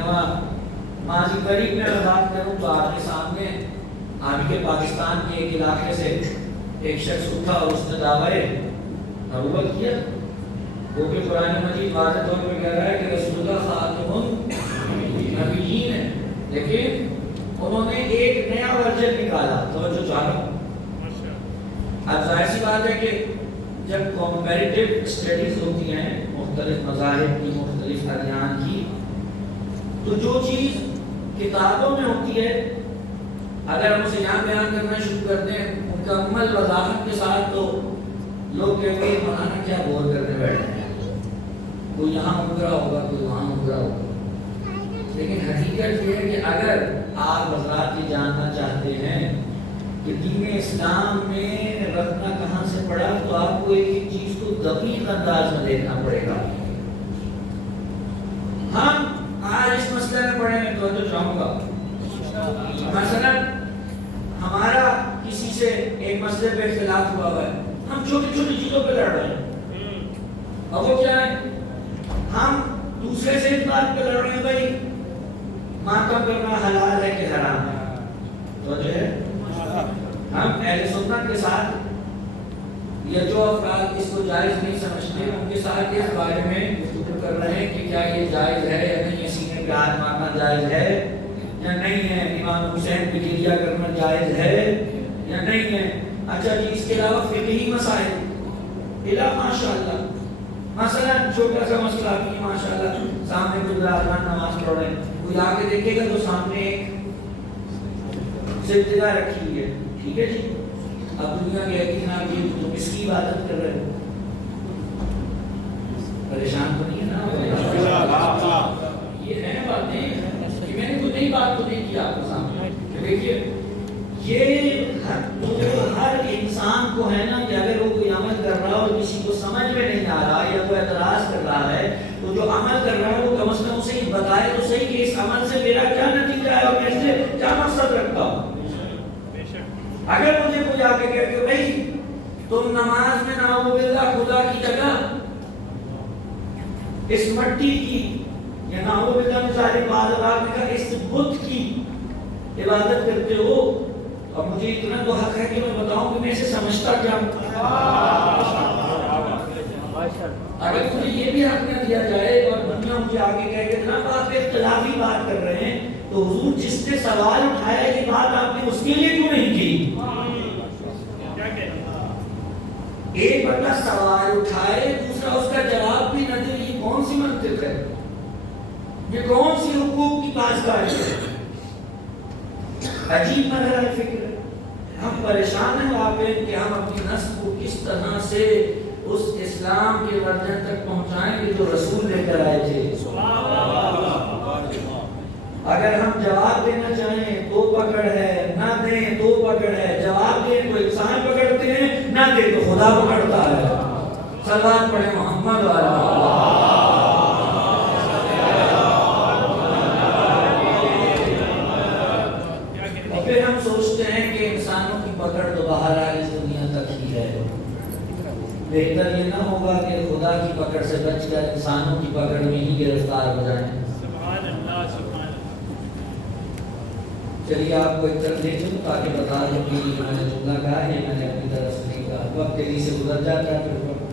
یہاں ماضی قریب میں اگر بات کروں تو آپ کے سامنے آج کے پاکستان کے ایک علاقے سے ایک شخص اٹھا اور اس نے دعویٰ نبوت کیا، وہ کہ قرآن مجید واضح طور پہ کہہ رہا ہے کہ رسول اللہ خاتم النبیین ہے، لیکن انہوں نے ایک نیا ورژن نکالا۔ توجہ چاہو، اب ظاہر سی بات ہے کہ جب کمپیریٹیو اسٹڈیز ہوتی ہیں مختلف مذاہب کی، مختلف ادیان کی، تو جو چیز کتابوں میں ہوتی ہے اگر ہم اسے یہاں بیان کرنا شروع کر دیں مکمل وضاحت کے ساتھ تو لوگ کہیں گے مولانا کیا بور کرنے بیٹھے ہیں، کوئی یہاں اترا ہوگا کوئی وہاں اترا ہوگا۔ لیکن حقیقت یہ ہے کہ اگر آپ حضرات یہ جاننا چاہتے ہیں کہ دین اسلام میں رکھنا کہاں سے پڑا تو آپ کو ایک چیز کو دقیق انداز میں دیکھنا پڑے گا۔ ہم آج اس مسئلے میں پڑھیں گے تو چاہوں گا مثلا ہمارا کسی سے ایک مسئلے پہ اختلاف ہوا ہے، ہم چھوٹی چھوٹی چیزوں پہ لڑ رہے ہیں، اب وہ کیا ہے، ہم دوسرے سے اس بات پہ لڑ رہے ہیں بھائی ماتم کرنا حلال ہے کہ حرام ہے، تو جو ہے ہم اہل سنت کے ساتھ یا جو افراد اس کو جائز نہیں سمجھتے ان کے ساتھ اس بارے میں گفتگو کر رہے ہیں کہ کیا یہ جائز ہے یا نہیں، سینے پہ ہاتھ مارنا جائز ہے یا نہیں ہے، امام حسین پہ گریہ کرنا جائز ہے یا نہیں ہے۔ اچھا جی، اس کے علاوہ فقہی مسائل الا ماشاءاللہ، مثلا چھوٹا سا مسئلہ بھی ماشاءاللہ سامنے کوئی آدمی نماز پڑھ رہے ہیں، کوئی آگے دیکھے گا تو سامنے ایک سجدہ رکھی ہوئی ہے، ٹھیک ہے جی، اب دنیا کہتی ہے نا کہ تم اس کی عبادت کر رہے ہو، پریشان تو نہیں ہے نا؟ یہ ہے باتیں کہ میں نے کوئی نئی بات تو نہیں کی آپ کے سامنے۔ دیکھیے یہ ہر انسان کو ہے نا کہ اگر وہ کوئی عمل کر رہا اور کسی کو سمجھ میں نہیں آ رہا یا کوئی اعتراض کر رہا ہے تو جو عمل کر رہا ہے وہ کم از کم اسے یہ بتائے تو صحیح کہ اس عمل سے میرا کیا نتیجہ ہے اور میں اس سے کیا مقصد رکھتا ہوں۔ اگر مجھے کوئی آ کے کہے کہ بھائی تم نماز میں نعوذ باللہ خدا کی جگہ اس مٹی کی یا نعوذ باللہ مثال بعض اوقات میں کہا اس بت کی عبادت کرتے ہو، اور مجھے اتنا تو حق ہے کہ میں بتاؤں کہ میں اسے سمجھتا کیا ہوں۔ اگر مجھے یہ بھی حق نہ دیا جائے اور دنیا مجھے آگے کہے کہ جناب آپ اختلافی بات کر رہے ہیں تو حضور جس نے سوال اٹھایا یہ بات آپ نے اس کے لیے کیوں نہیں کی؟ ایک بندہ سوال اٹھائے دوسرا اس کا جواب بھی نہ دے، یہ کون سی منطق ہے، یہ کون سی حقوق کی پاسداری ہے؟ عجیب مرحلہ فکر ہے۔ ہم پریشان ہیں واقعی کہ ہم اپنی نسل کو کس طرح سے اس اسلام کے ورژن تک پہنچائیں گے جو رسول لے کر آئے تھے۔ اگر ہم جواب دینا چاہیں تو پکڑ ہے، نہ دیں تو پکڑ ہے، جواب دیں تو انسان پکڑتے ہیں، نہ دیں تو خدا پکڑتا ہے۔ صلوات پڑھیں محمد والا۔ پھر ہم سوچتے ہیں کہ انسانوں کی پکڑ تو بہرحال اس دنیا تک ہی ہے، بہتر یہ نہ ہوگا کہ خدا کی پکڑ سے بچ کر انسانوں کی پکڑ میں ہی گرفتار ہو جائیں۔ چلیے آپ کو ایک طرف دیکھ لوں تاکہ بتا دوں کہ میں نے جملہ کہا ہے، میں نے اپنی طرف سے نہیں کہا، وقت تیزی سے گزر جاتا ہے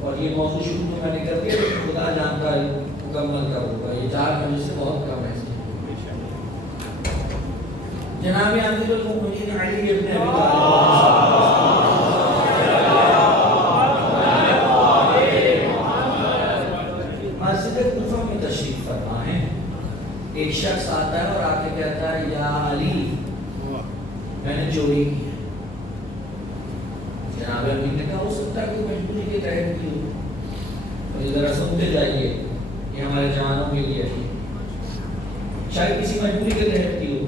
اور یہ موضوع شروع تو میں نے کر دیا لیکن خدا جانتا ہے مکمل کروں گا، یہ 4 بجے سے بہت کم ہے۔ جناب امیر المؤمنین علی ابن ابی طالب مسجد کوفہ میں تشریف فرما ہے، ایک شخص آتا ہے اور آ کے کہتا ہے یا علی میں نے چوری کی ہے۔ جناب امیر نے کہا ہو سکتا ہے کوئی مجبوری کے تحت کی ہو، اور ذرا سنتے جائیے یہ ہمارے جوانوں کے لیے شاید کسی مجبوری کے تحت کی ہو،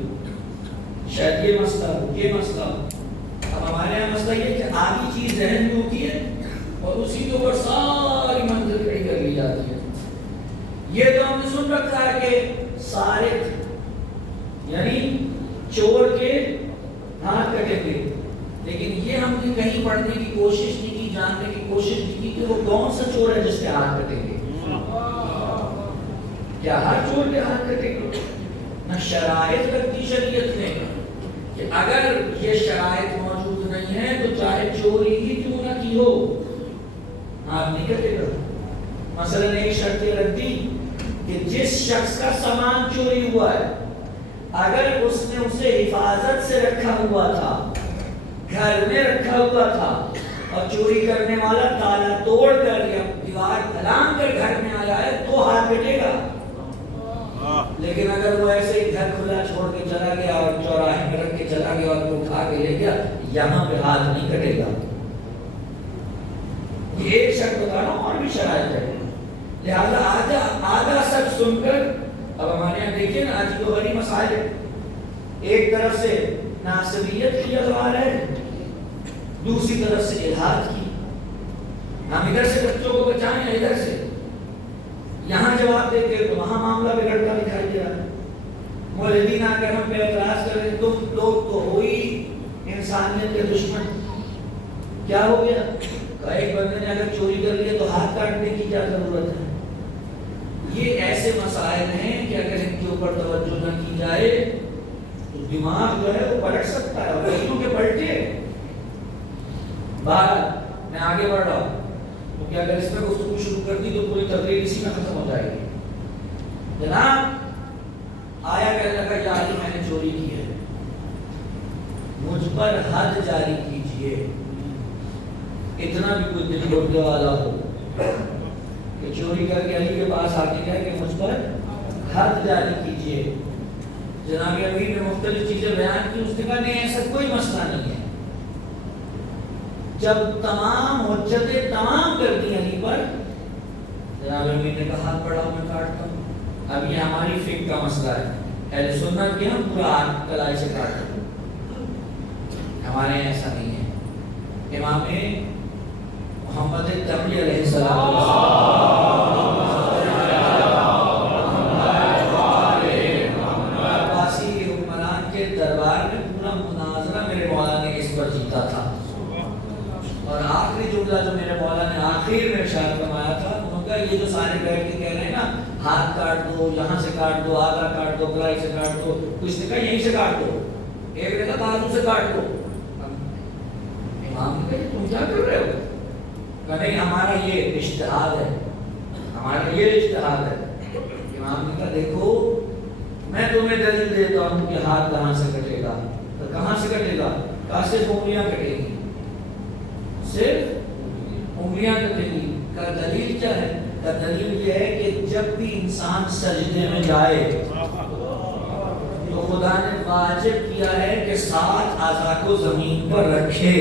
شاید یہ مسئلہ ہو، یہ مسئلہ ہو۔ اب ہمارے یہاں مسئلہ یہ کہ آدھی چیز ذہن میں ہوتی ہے اور اسی کے اوپر ساری منزل کھڑی کر لی جاتی ہے۔ یہ تو ہم نے سن رکھا ہے کہ سارق یعنی چور کے ہاتھ کٹیں گے، لیکن یہ ہم نے کہیں پڑھنے کی کوشش نہیں کی، جاننے کی کوشش نہیں کی کہ وہ کون سا چور ہے جس کے ہاتھ کٹیں گے۔ کیا ہر چور کے ہاتھ کٹیں گے؟ شرائط رکھی شریعت نے کہ اگر یہ شرائط موجود نہیں ہے تو چاہے چوری ہی کیوں نہ کی ہو آپ نہیں کرتے گا. مثلا ایک شرط رکھ دی کہ جس شخص کا سامان چوری ہوا ہے اگر اس نے اسے حفاظت سے رکھا ہوا تھا, گھر میں رکھا ہوا تھا, اور چوری کرنے والا تالا توڑ کر یا دیوار پھلانگ کر گھر میں آیا ہے تو ہاتھ کٹے گا. لیکن اگر وہ ایسے ہی گھر کھلا چھوڑ کے چلا گیا اور چوراہے میں رکھ کے چلا گیا اور وہ اٹھا کے لے گیا, یہاں پہ ہاتھ نہیں کٹے گا. یہ ایک شرط بتا رہا ہوں, اور بھی شرائط ہے. لہذا آدھا سب سن کر اب ہمارے یہاں دیکھیے نا آج تو بڑی مسائل ہے. ایک طرف سے ناصریت کی اخبار ہے, دوسری طرف سے الحاد کی. ہم ادھر سے بچوں کو بچائیں یا ادھر سے, یہاں جواب دیتے تو وہاں معاملہ بگڑتا دکھائی دے رہا ہے. مولوی نہ کر ہم پہ اعتراض کر رہے تم لوگ تو ہوئی انسانیت کے دشمن. کیا ہو گیا؟ ایک بندے نے اگر چوری کر لیا تو ہاتھ کاٹنے کی کیا ضرورت ہے؟ یہ ایسے مسائل ہیں کہ اگر ان کے اوپر توجہ نہ کی جائے تو دماغ جو ہے وہ پلٹ سکتا ہے, اور وہیوں کے پلٹے. بہرحال میں آگے بڑھ رہا ہوں کیونکہ اگر اس میں گفتگو شروع کر دی تو پوری تقریر اسی میں ختم ہو جائے گی. جناب آیا کہنے لگا یا علی میں نے چوری کی ہے, مجھ پر حد جاری کیجئے. اتنا بھی کوئی دل روکنے والا ہو کہ چوری کر کے علی کے پاس آ کے کہے کہ مجھ پر حد جاری کیجئے. جناب امیر نے مختلف چیزیں بیان کی, اس نے کہا نہیں ایسا کوئی مسئلہ نہیں ہے. جب تمام حجتیں تمام کر دی علی پر, جناب امیر نے کہا ہاتھ بڑھاؤ میں کاٹتا ہوں. اب یہ ہماری فقہ کا مسئلہ ہے, اہل سنت کے ہم پورا ہاتھ کلائی سے کاٹتے ہیں, ہمارے یہاں ایسا نہیں ہے. امام محمد تقی علیہ السلام عباسی حکمران کے دربار میں پورا مناظرہ میرے مولا نے اس پر جیتا تھا, اور آخری جملہ جو میرے مولا نے آخر میں ارشاد فرمایا تھا, انہوں نے کہا یہ جو سارے بیٹھ کے کہہ رہے ہیں نا ہاتھ کاٹ دو, یہاں سے کاٹ دو, آدھا کاٹ دو, کلائی سے کاٹ دو, کچھ نے کہا یہیں سے کاٹ دو, ایک نے کہا بازو سے کاٹ دو. امام نے کہا تم کیا کر رہے ہو؟ کہ نہیں ہمارا یہ اجتہاد ہے, ہمارا یہ اجتہاد ہے. امام نے کہا دیکھو میں تمہیں دلیل دیتا ہوں کہ ہاتھ کہاں سے کٹے گا. تو کہاں سے کٹے گا؟ کہاں سے انگلیاں کٹے گی, صرف انگلیاں کٹے گی. کا دلیل کیا ہے؟ کا دلیل یہ ہے کہ جب بھی انسان سجدے میں جائے تو خدا نے واجب کیا ہے کہ 7 اعضاء کو زمین پر رکھے.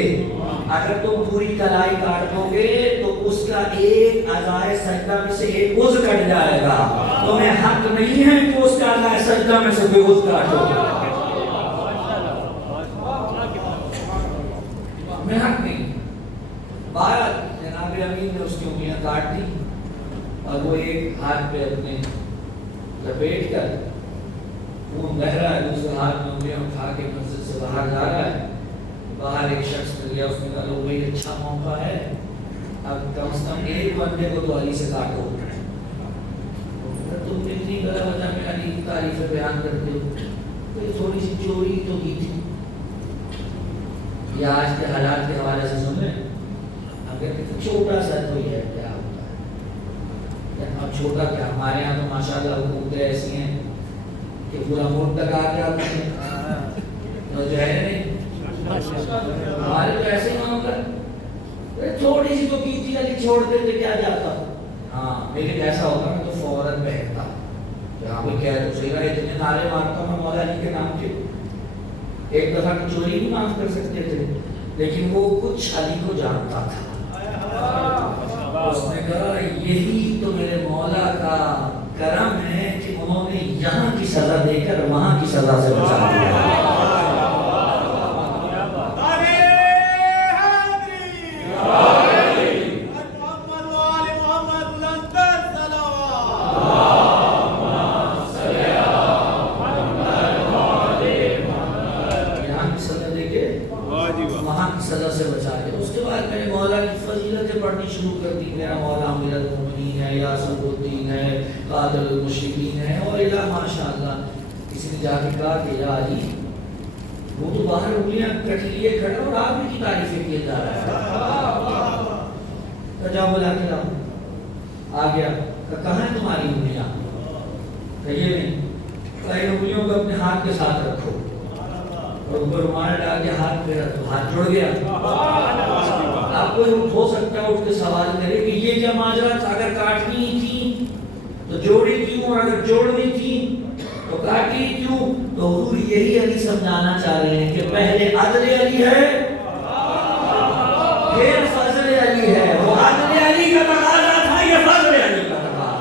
اگر تم پوری کلائی کاٹ دو گے تو اس کا ایک اعضاء سجدہ میں سے ایک عضو کٹ جائے گا. تمہیں حق نہیں ہے کہ اس کا اعضاء سجدہ میں سے کوئی عضو کاٹو, میں حق نہیں. بہرحال جناب امین نے اس کی انگلیاں کاٹ دی, اور وہ ایک ہاتھ پہ اپنے لپیٹ کر خون بہہ رہا ہے, دوسرے ہاتھ میں انگلیاں اٹھا کے مسجد سے باہر جا رہا ہے. باہر ایک شخص مل گیا, اس نے کہا لو بھائی اچھا موقع ہے, اب کم از کم ایک بندے کو تو علی سے کاٹو. تم اتنی بڑا وجہ میں علی کی تعریفیں بیان کرتے ہو, کوئی تھوڑی سی چوری تو کی تھی. یا آج کے حالات کے حوالے سے سن لیں, اگر چھوٹا سا کوئی ہے کیا ہوتا ہے, اب چھوٹا کیا, ہمارے یہاں تو ماشاءاللہ حکومتیں ایسی ہیں کہ پورا ملک تک آ کے آتے ہیں, تو جو ہے نہیں ہمارے تو ایسے ہی معاملہ, تھوڑی سی تو کی تھی علی چھوڑ دیتے کیا جاتا. ہاں لیکن ایسا ہوتا میں تو فوراً بہتا, جہاں کوئی کہہ تو صحیح رہا, اتنے نعرے مارتا ہوں مولا علی کے نام کے. ایک دفعہ کی چوری نہیں معاف کر سکتے تھے, لیکن وہ کچھ علی کو جانتا تھا. اس نے کہا یہی تو میرے مولا کا کرم ہے کہ انہوں نے یہاں کی سزا دے کر وہاں کی سزا سے بچا دیا. کسی نے جا کے کہا کہ یا علی وہ تو باہر انگلیاں کٹ لیے کھڑا اور آپ بھی کی تعریفیں کیے جا رہا ہے. تو جاؤ بلا کے لاؤ. آ گیا کہاں ہے تمہاری انگلیاں؟ کہیے نہیں. کئی انگلیوں کو اپنے ہاتھ کے ساتھ رکھو اور اوپر رومال ڈال کے ہاتھ پہ رکھو. ہاتھ جڑ گیا. آپ کوئی ہو سکتا ہے اٹھ کے سوال کرے کہ یہ کیا ماجرا تھا؟ اگر کاٹنی تھی تو جوڑی کیوں، اور اگر جوڑنی تھی تو کاٹی کیوں؟ تو حضور یہی علی سمجھانا چاہ رہے ہیں کہ پہلے عدل علی ہے پھر فضل علی ہے. وہ عدل علی کا تقاضا تھا، یہ فضل علی کا تقاضا.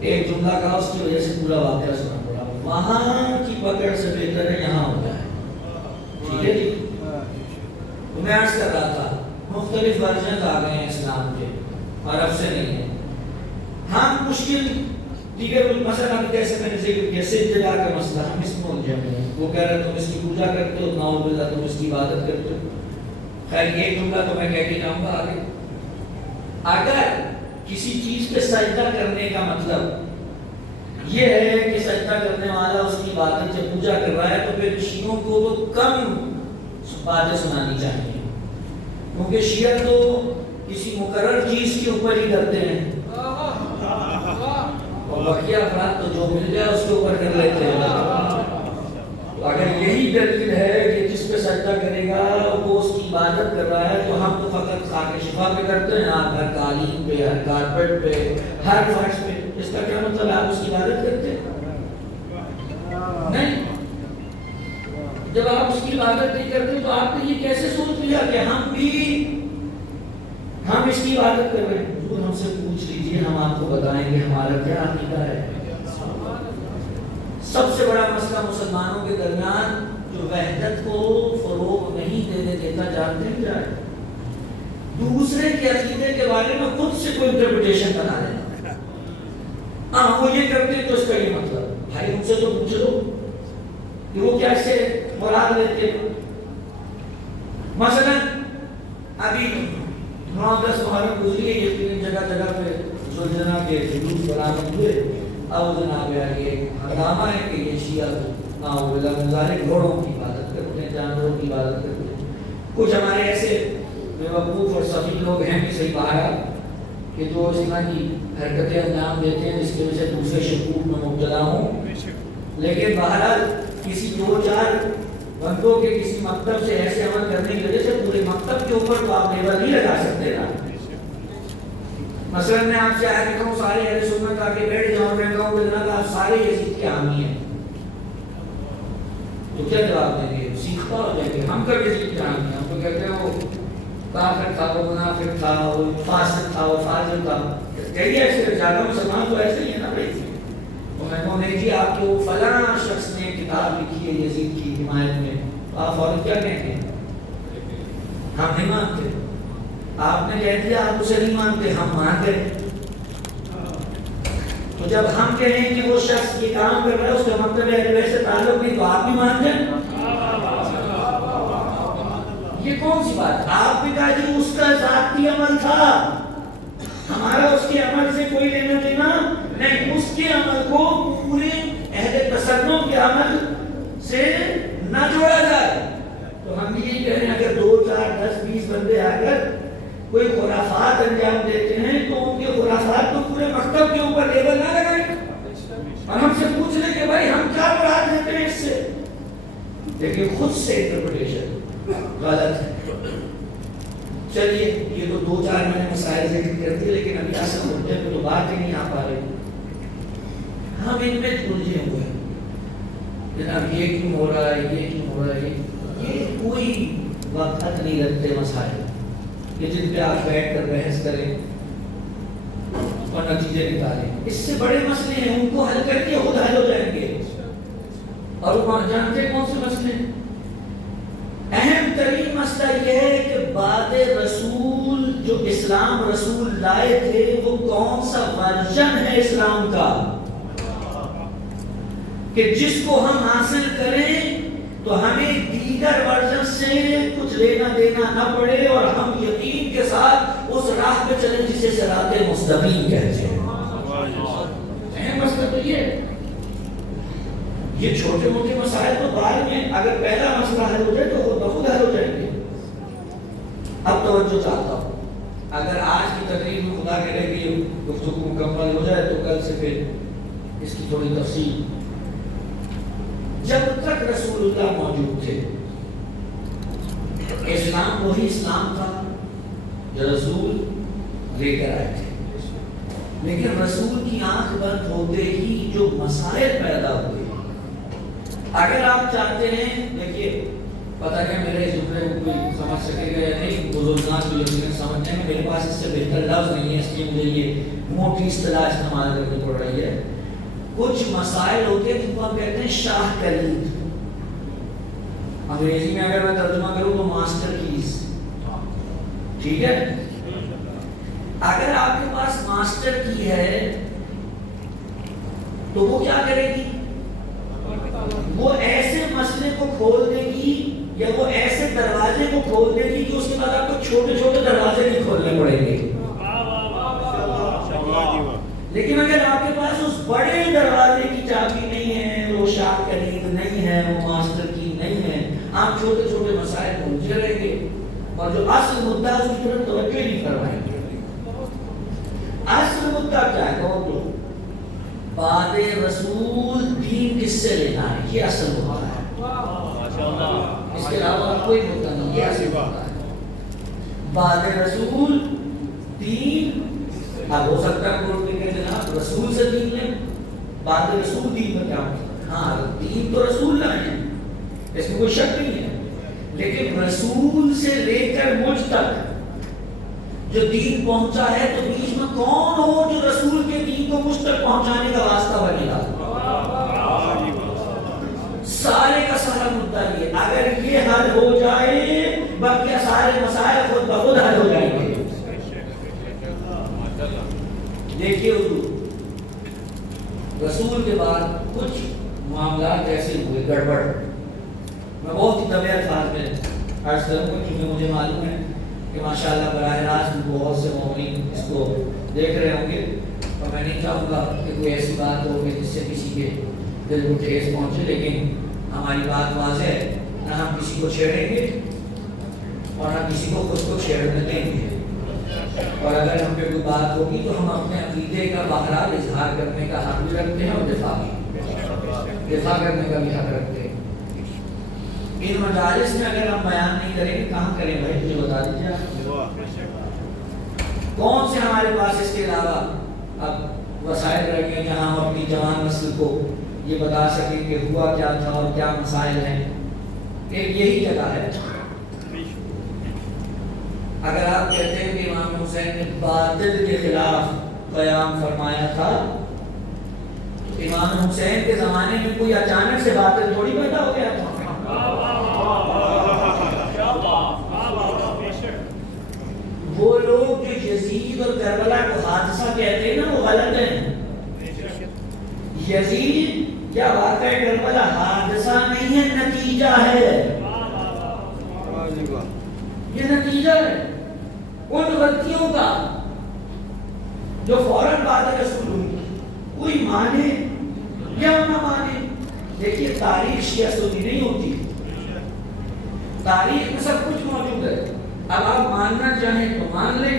ایک جملہ کہا اس کی وجہ سے پورا واقعہ سنا پڑا. وہاں کی پکڑ سے بہتر ہے یہاں ہوتا ہے. ٹھیک ہے جی. تو میں عرض کر رہا تھا مختلف ورژن آ گئے ہیں اسلام کے، عرب سے نہیں ہے. ہم مشکل دیگر مثلا جیسے میں نے ذکر کیا سجدہ کا مسئلہ، ہم اس میں الجھے ہوئے ہیں. وہ کہہ رہے تم اس کی پوجا کرتے ہو، نعوذ باللہ تم اس کی عبادت کرتے ہو. خیر ایک جملہ تو میں کہہ کے جاؤں گا آگے. اگر کسی چیز پہ سجدہ کرنے کا مطلب یہ ہے کہ سجدہ کرنے والا اس کی عبادت سے پوجا کر رہا ہے تو پھر شیعوں کو وہ کم باتیں سنانی چاہیے، کیونکہ شیعہ تو کسی مقرر چیز کے اوپر ہی کرتے ہیں اور بقیہ افراد تو جو مل جائے اس کے اوپر کر لیتے ہیں. اگر یہی دلیل ہے کہ جس پہ سجدہ کرے گا وہ اس کی عبادت کر رہا ہے تو ہم تو فقط خاک شفا پہ کرتے ہیں. آپ ہر قالین پہ، ہر کارپیٹ پہ، ہر فرش پہ. اس کا کیا مطلب آپ اس کی عبادت کرتے ہیں؟ نہیں. جب آپ اس کی عبادت نہیں کرتے تو آپ نے یہ کیسے سوچ لیا کہ ہم اس کی عبادت کر رہے ہیں؟ حضور ہم سے پوچھ لیجئے، ہم آپ کو بتائیں گے ہمارا کیا عقیدہ ہے. سب سے بڑا مسئلہ مسلمانوں کے درمیان جو وحدت کو فروغ نہیں دینے دیتا، جانتے ہیں کیا ہے؟ دوسرے کے عقیدے کے بارے میں خود سے کوئی انٹرپریٹیشن بنا دینا. ہاں وہ یہ کرتے تو اس کا یہ مطلب بھائی ان سے تو پوچھ لو کہ وہ کیسے مراد لیتے. مثلا ابھی 9-10 محرم گزری ہے، یہ جگہ جگہ پہ زلزلہ کے جلوس برآمد ہوئے. اب جناب یہ ہنگامہ ہے کہ یہ شیعہ مظاہر گھوڑوں کی عبادت کرتے ہیں، جانوروں کی عبادت کرتے ہیں. کچھ ہمارے ایسے بیوقوف اور سفید لوگ ہیں بھی صحیح باہر کہ جو اس طرح کی حرکتیں انجام دیتے ہیں جس کی وجہ سے دوسرے شکوک میں مبتلا ہوں. لیکن بہرحال کسی 2-4 بندوں کے کسی مکتب سے ایسے عمل کرنے کی وجہ سے پورے مکتب کے اوپر تو آپ لیبل نہیں لگا سکتے نا. مثلا میں آپ سے آیا کہ سارے اہل سنت آ کے بیٹھ جاؤں، میں کہوں کہ جناب آپ سارے یزید کے حامی ہیں، تو کیا جواب دیں گے؟ سیکھتا ہو جائیں گے. ہم کب یزید کے حامی ہیں؟ ہم تو کہتے ہیں وہ کافر تھا، وہ منافق تھا، وہ فاسق تھا، وہ فاجر تھا. کہیے ایسے زیادہ مسلمان تو ایسے ہی ہے نا بھائی. تو میں کہوں نہیں جی آپ کو فلاں شخص نے کتاب لکھی ہے یزید کی حمایت میں، تو آپ فوراً کیا کہیں گے؟ ہم نہیں مانتے. آپ نے کہہ دیا آپ اسے نہیں مانتے، ہم مانتے. تو جب ہم کہیں کہ وہ شخص یہ کام کر رہا ہے اس کا مطلب ہے ویسے تعلق نہیں، تو آپ بھی مانتے ہیں. یہ کون سی بات؟ آپ بھی کہا جی اس کا ذاتی عمل تھا، ہمارا اس کے عمل سے کوئی لینا دینا نہیں. اس کے عمل کو پورے اہل تصنف کے عمل سے نہ جوڑا جائے. تو ہم بھی یہی کہہ رہے ہیں اگر 2-4-10-20 بندے آ کر کوئی خرافات انجام دیتے ہیں تو ان کے خرافات کو پورے مکتب کے اوپر لیبل نہ لگائیں اور ہم سے پوچھ لیں کہ بھائی ہم کیا مراد لیتے ہیں اس سے. لیکن خود سے انٹرپریٹیشن غلط ہے. چلیے یہ تو 2-4 میں نے مسائل ذکر کر دیے، لیکن ابھی اصل مدے پہ تو بات ہی نہیں آ پا رہی. ہم ان میں الجھے ہوئے ہیں جناب یہ کیوں ہو رہا ہے، یہ کیوں ہو رہا ہے. یہ کوئی وقت نہیں رکھتے مسائل کہ جن پہ آپ بیٹھ کر بحث کریں اور نتیجے نکالیں. اس سے بڑے مسئلے ہیں، ان کو حل کر کے خود حل ہو جائیں گے. اور وہ جانتے ہیں کون سے مسئلے؟ اہم ترین مسئلہ یہ ہے کہ بعد رسول جو اسلام رسول لائے تھے وہ کون سا ورژن ہے اسلام کا. کہ جس کو ہم حاصل کریں تو ہمیں دیگر ورزن سے کچھ لینا دینا نہ پڑے اور ہم یقین کے ساتھ اس راہ پہ چلیں جسے صراط مستقیم کہتے ہیں۔ اہم مسئلہ تو یہ چھوٹے موٹے مسائل تو بعد میں اگر پہلا مسئلہ حل ہو جائے تو خود بخود حل ہو جائیں گے۔ اب توجہ چاہتا ہوں، اگر آج کی تقریر میں خدا کرے کہ یہ گفتگو مکمل ہو جائے تو کل سے پھر اس کی تھوڑی تفصیل۔ جب تک رسول اللہ موجود تھے اسلام وہی اسلام تھا جو رسول لے کر آئے تھے، لیکن رسول کی آنکھ بند ہوتے ہی جو مسائل پیدا ہوئے، اگر آپ چاہتے ہیں، دیکھیے پتہ نہیں میرے جملے کو کوئی سمجھ سکے گا یا نہیں، بزرگان کو یقیناً سمجھنے میں میرے پاس اس سے بہتر لفظ نہیں ہے، اس لیے مجھے یہ موٹی اصطلاح استعمال کرنی پڑ رہی ہے۔ کچھ مسائل ہوتے ہیں جن کو ہم کہتے ہیں شاہ کلید، انگریزی میں اگر میں ترجمہ کروں تو ماسٹر کیز، ٹھیک ہے؟ اگر آپ کے پاس ماسٹر کی ہے تو وہ کیا کرے گی؟ وہ ایسے مسئلے کو کھول دے گی یا وہ ایسے دروازے کو کھول دے گی کہ اس کے بعد آپ کو چھوٹے چھوٹے دروازے نہیں کھولنے پڑیں گے۔ لیکن اگر آپ کے پاس اس بڑے دروازے کی چابی نہیں ہے، وہ شاہ کلید نہیں ہے، وہ ماسٹر کی نہیں ہے، آپ چھوٹے چھوٹے مسائل کو الجھے رہیں گے اور جو اصل مدعا اس کی طرف توجہ نہیں کروائیں گے۔ اصل مدعا کیا ہے؟ تو بعد رسول دین کس سے لینا ہے، یہ اصل مدعا ہے، اس کے علاوہ کوئی مدعا نہیں، یہ اصل مدعا ہے۔ بعد رسول دین، اب ہو سکتا ہے کوئی کہ جناب رسول سے دین لیں، بعد رسول دین میں کیا مطلب؟ ہاں دین تو رسول لائے ہیں، اس میں کوئی شک نہیں ہے، لیکن رسول سے لے کر مجھ تک جو دین پہنچا ہے تو بیچ میں کون ہو جو رسول کے دین کو مجھ تک پہنچانے کا واسطہ بنے گا؟ سارے کا سارا مدعا یہ، اگر یہ حل ہو جائے باقی سارے مسائل خود بخود حل ہو جائیں گے۔ دیکھیے حضور رسول کے بعد کچھ معاملات ایسے ہوئے گڑبڑ، میں بہت ہی طبع الفاظ میں عرض کروں گا کیونکہ مجھے معلوم ہے کہ ماشاءاللہ براہ راست بہت سے مومنین اس کو دیکھ رہے ہوں گے، اور میں نہیں چاہوں گا کہ کوئی ایسی بات ہو کہ جس سے کسی کے دل کو ٹھیس پہنچے، لیکن ہماری بات واضح ہے، نہ ہم کسی کو چھیڑیں گے اور نہ کسی کو خود کو چھیڑنے دیں گے، اور اگر ہم پہ کوئی بات ہوگی تو ہم اپنے عقیدے کا بہرحال اظہار کرنے کا حق بھی رکھتے ہیں اور دفاع کرنے کا بھی حق رکھتے ہیں۔ ان مجالس میں اگر ہم بیان نہیں کریں گے کہاں کریں بھائی؟ مجھے بتا دیجیے کون سے ہمارے پاس اس کے علاوہ اب وسائل رہ گئے جہاں ہم اپنی جوان نسل کو یہ بتا سکیں کہ ہوا کیا تھا اور کیا مسائل ہیں؟ ایک یہی جگہ ہے۔ اگر آپ کہتے ہیں کہ امام حسین نے باطل کے خلاف قیام فرمایا تھا، تو امام حسین کے زمانے میں کوئی اچانک سے باطل تھوڑی پیدا ہو گیا تھا۔ وہ لوگ جو یزید اور کربلا کو حادثہ کہتے ہیں نا وہ غلط ہیں۔ یزید یا واقعہ کربلا حادثہ نہیں ہے، نتیجہ ہے، یہ نتیجہ ہے ان غلطیوں کا جو فوراً بعد رسول ہوئی، کوئی مانے یا نہ مانے۔ دیکھیے تاریخ شیعہ سنی نہیں ہوتی، تاریخ میں سب کچھ موجود ہے، اب آپ ماننا چاہیں تو مان لیں،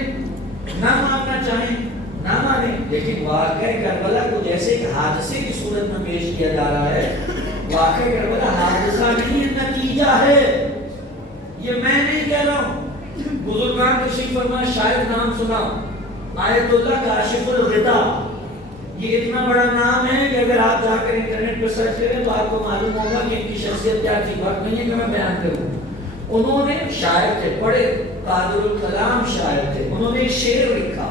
نہ ماننا چاہیں نہ مانیں، لیکن واقعہ کربلا کو جیسے ایک حادثے کی صورت میں پیش کیا جا رہا ہے، واقعہ کربلا حادثہ نہیں ہے، نتیجہ ہے۔ یہ میں نہیں کہہ رہا ہوں، بزرگان تشریف فرمائے، شاید نام سنا آیت اللہ کاشف الغطا، یہ اتنا بڑا نام ہے کہ اگر آپ جا کر انٹرنیٹ پر سرچ کریں تو آپ کو معلوم ہوگا کہ ان کی شخصیت کیا تھی۔ وقت نہیں ہے کہ میں بیان کروں۔ انہوں نے شاعر تھے، بڑے قادر الکلام شاعر تھے، انہوں نے شعر لکھا،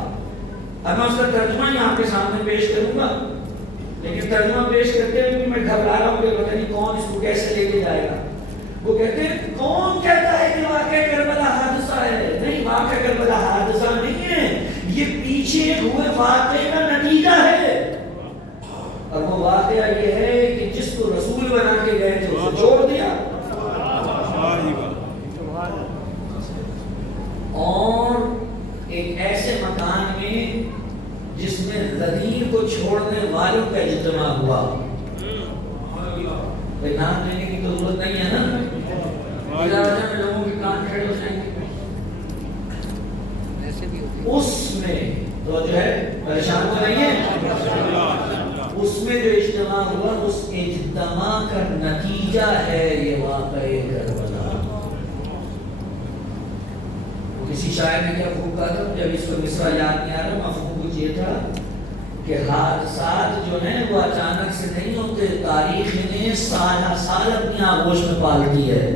اب میں اس کا ترجمہ یہاں پہ سامنے پیش کروں گا، لیکن ترجمہ پیش کرتے ہوئے بھی میں گھبرا رہا ہوں کہ پتہ نہیں کون اس کو کیسے لے کے جائے گا۔ وہ کہتے ہیں کون کہتا ہے کہ واقعہ کربلا حادثہ ہے؟ نہیں، واقعہ کربلا حادثہ نہیں ہے، یہ پیچھے ہوئے واقعے کا نتیجہ ہے، اور وہ واقعہ یہ ہے کہ جس کو بنا کے گئے تھے اسے چھوڑ دیا. اور ایک ایسے مکان میں جس میں غدیر کو چھوڑنے والوں کا اجتماع ہوا. نام لینے کی تو ضرورت نہیں ہے نا, میں لوگوں کے کان کھڑے ہو جائیں گے. اس میں تو جو ہے پریشان ہو رہی ہے, اس میں جو اجتماع ہوا اس اجتماع کا نتیجہ ہے یہ واقعہ کربلا. کسی شاعر نے کیا خوب کہا تھا, جب اس کو مصرع یاد نہیں آ رہا, مفہوم کچھ یہ تھا کہ حادثات جو ہیں وہ اچانک سے نہیں ہوتے, تاریخ نے سالہ سال اپنی آغوش میں پالتی ہے,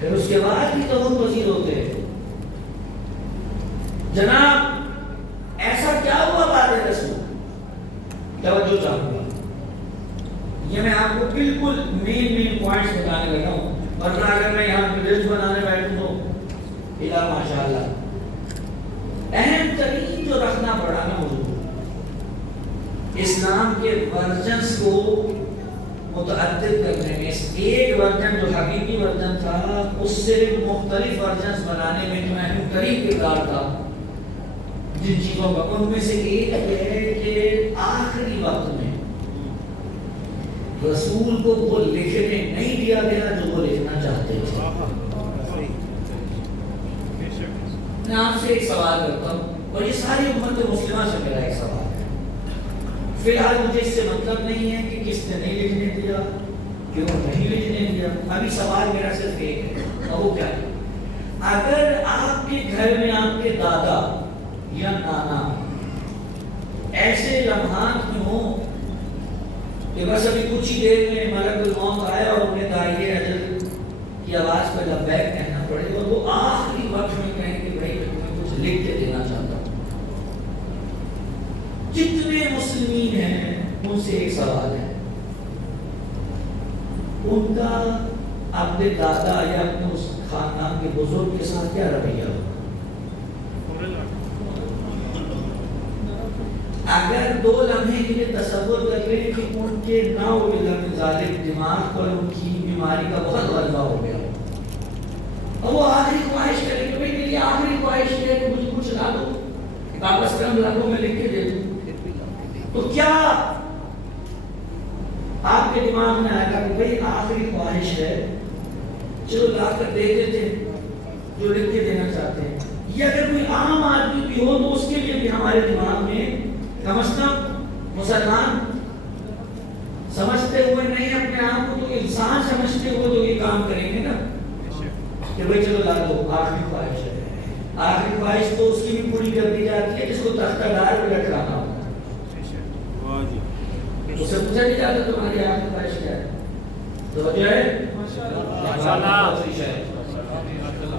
پھر اس کے بعد بھی توہم پذیر ہوتے ہیں. جناب ایسا کیا ہوا بعد رسول, توجہ چاہوں گا, یہ میں آپ کو بالکل مین پوائنٹس بتانے لگا ہوں, ورنہ اگر میں یہاں پہ لسٹ بنانے بیٹھوں تو الہ ماشاءاللہ. اہم ترین جو رکھنا پڑا نا موضوع, اسلام کے ورژنس کو متعدد کرنے میں, ایک ورژن جو حقیقی ورژن تھا اس سے مختلف ورژنس بنانے میں جو اہم ترین کردار تھا جن چیزوں کا, ان میں سے ایک ہے کہ آخری وقت میں رسول کو وہ لکھنے نہیں دیا گیا جو وہ لکھنا چاہتے تھے. میں آپ سے ایک سوال کرتا ہوں, اور یہ ساری امت مسلمہ سے میرا ایک سوال ہے. فی الحال مجھے اس سے مطلب نہیں ہے کہ کس نے نہیں لکھنے دیا, کیوں نہیں لکھنے دیا, ابھی سوال میرا صرف ایک ہے, اور وہ کیا ہے, اگر آپ کے گھر میں آپ کے دادا یا نانا ایسے لمحات میں ہوں کہ بس ابھی کچھ ہی دیر میں ملک الموت آیا اور انہیں داعیہ اجل کی آواز پر لبیک کہنا پڑے گا, تو آخری وقت میں کہیں کہ بھائی میں کچھ لکھ کے دینا چاہتا ہوں. جتنے مسلمین ہیں ان سے ایک سوال ہے, ان کا اپنے دادا یا اپنے اس خاندان کے بزرگ کے ساتھ کیا رویہ ہو؟ اگر 2 لمحے کے لیے تصور کر لیں کہ ان کے ظالم دماغ پر ان کی بیماری کا بہت غلبہ ہو گیا, اور وہ آخری خواہش کریں کہ بھائی میری آخری خواہش یہ ہے کہ مجھے کچھ لا دو, کاغذ قلم لا دو, میں لکھ کے دے دوں, تو کیا آپ کے دماغ میں آئے گا کہ بھائی آخری خواہش ہے, چلو لا کر دے دیتے جو لکھ کے دینا چاہتے ہیں. یا اگر کوئی عام آدمی بھی ہو تو اس کے لیے بھی ہمارے دماغ میں کم از کم مسلمان سمجھتے ہوئے نہیں اپنے آپ کو, تو انسان سمجھتے ہوئے تو یہ کام کریں گے نا کہ بھائی چلو لا دو, آخری خواہش ہے. آخری خواہش تو اس کی بھی پوری کر دی جاتی ہے جس کو تختہ دار پہ لٹکانا ہوتا ہے. اس سے پوچھا نہیں جاتا تمہاری آخری خواہش کیا ہے, تو وجہ ہے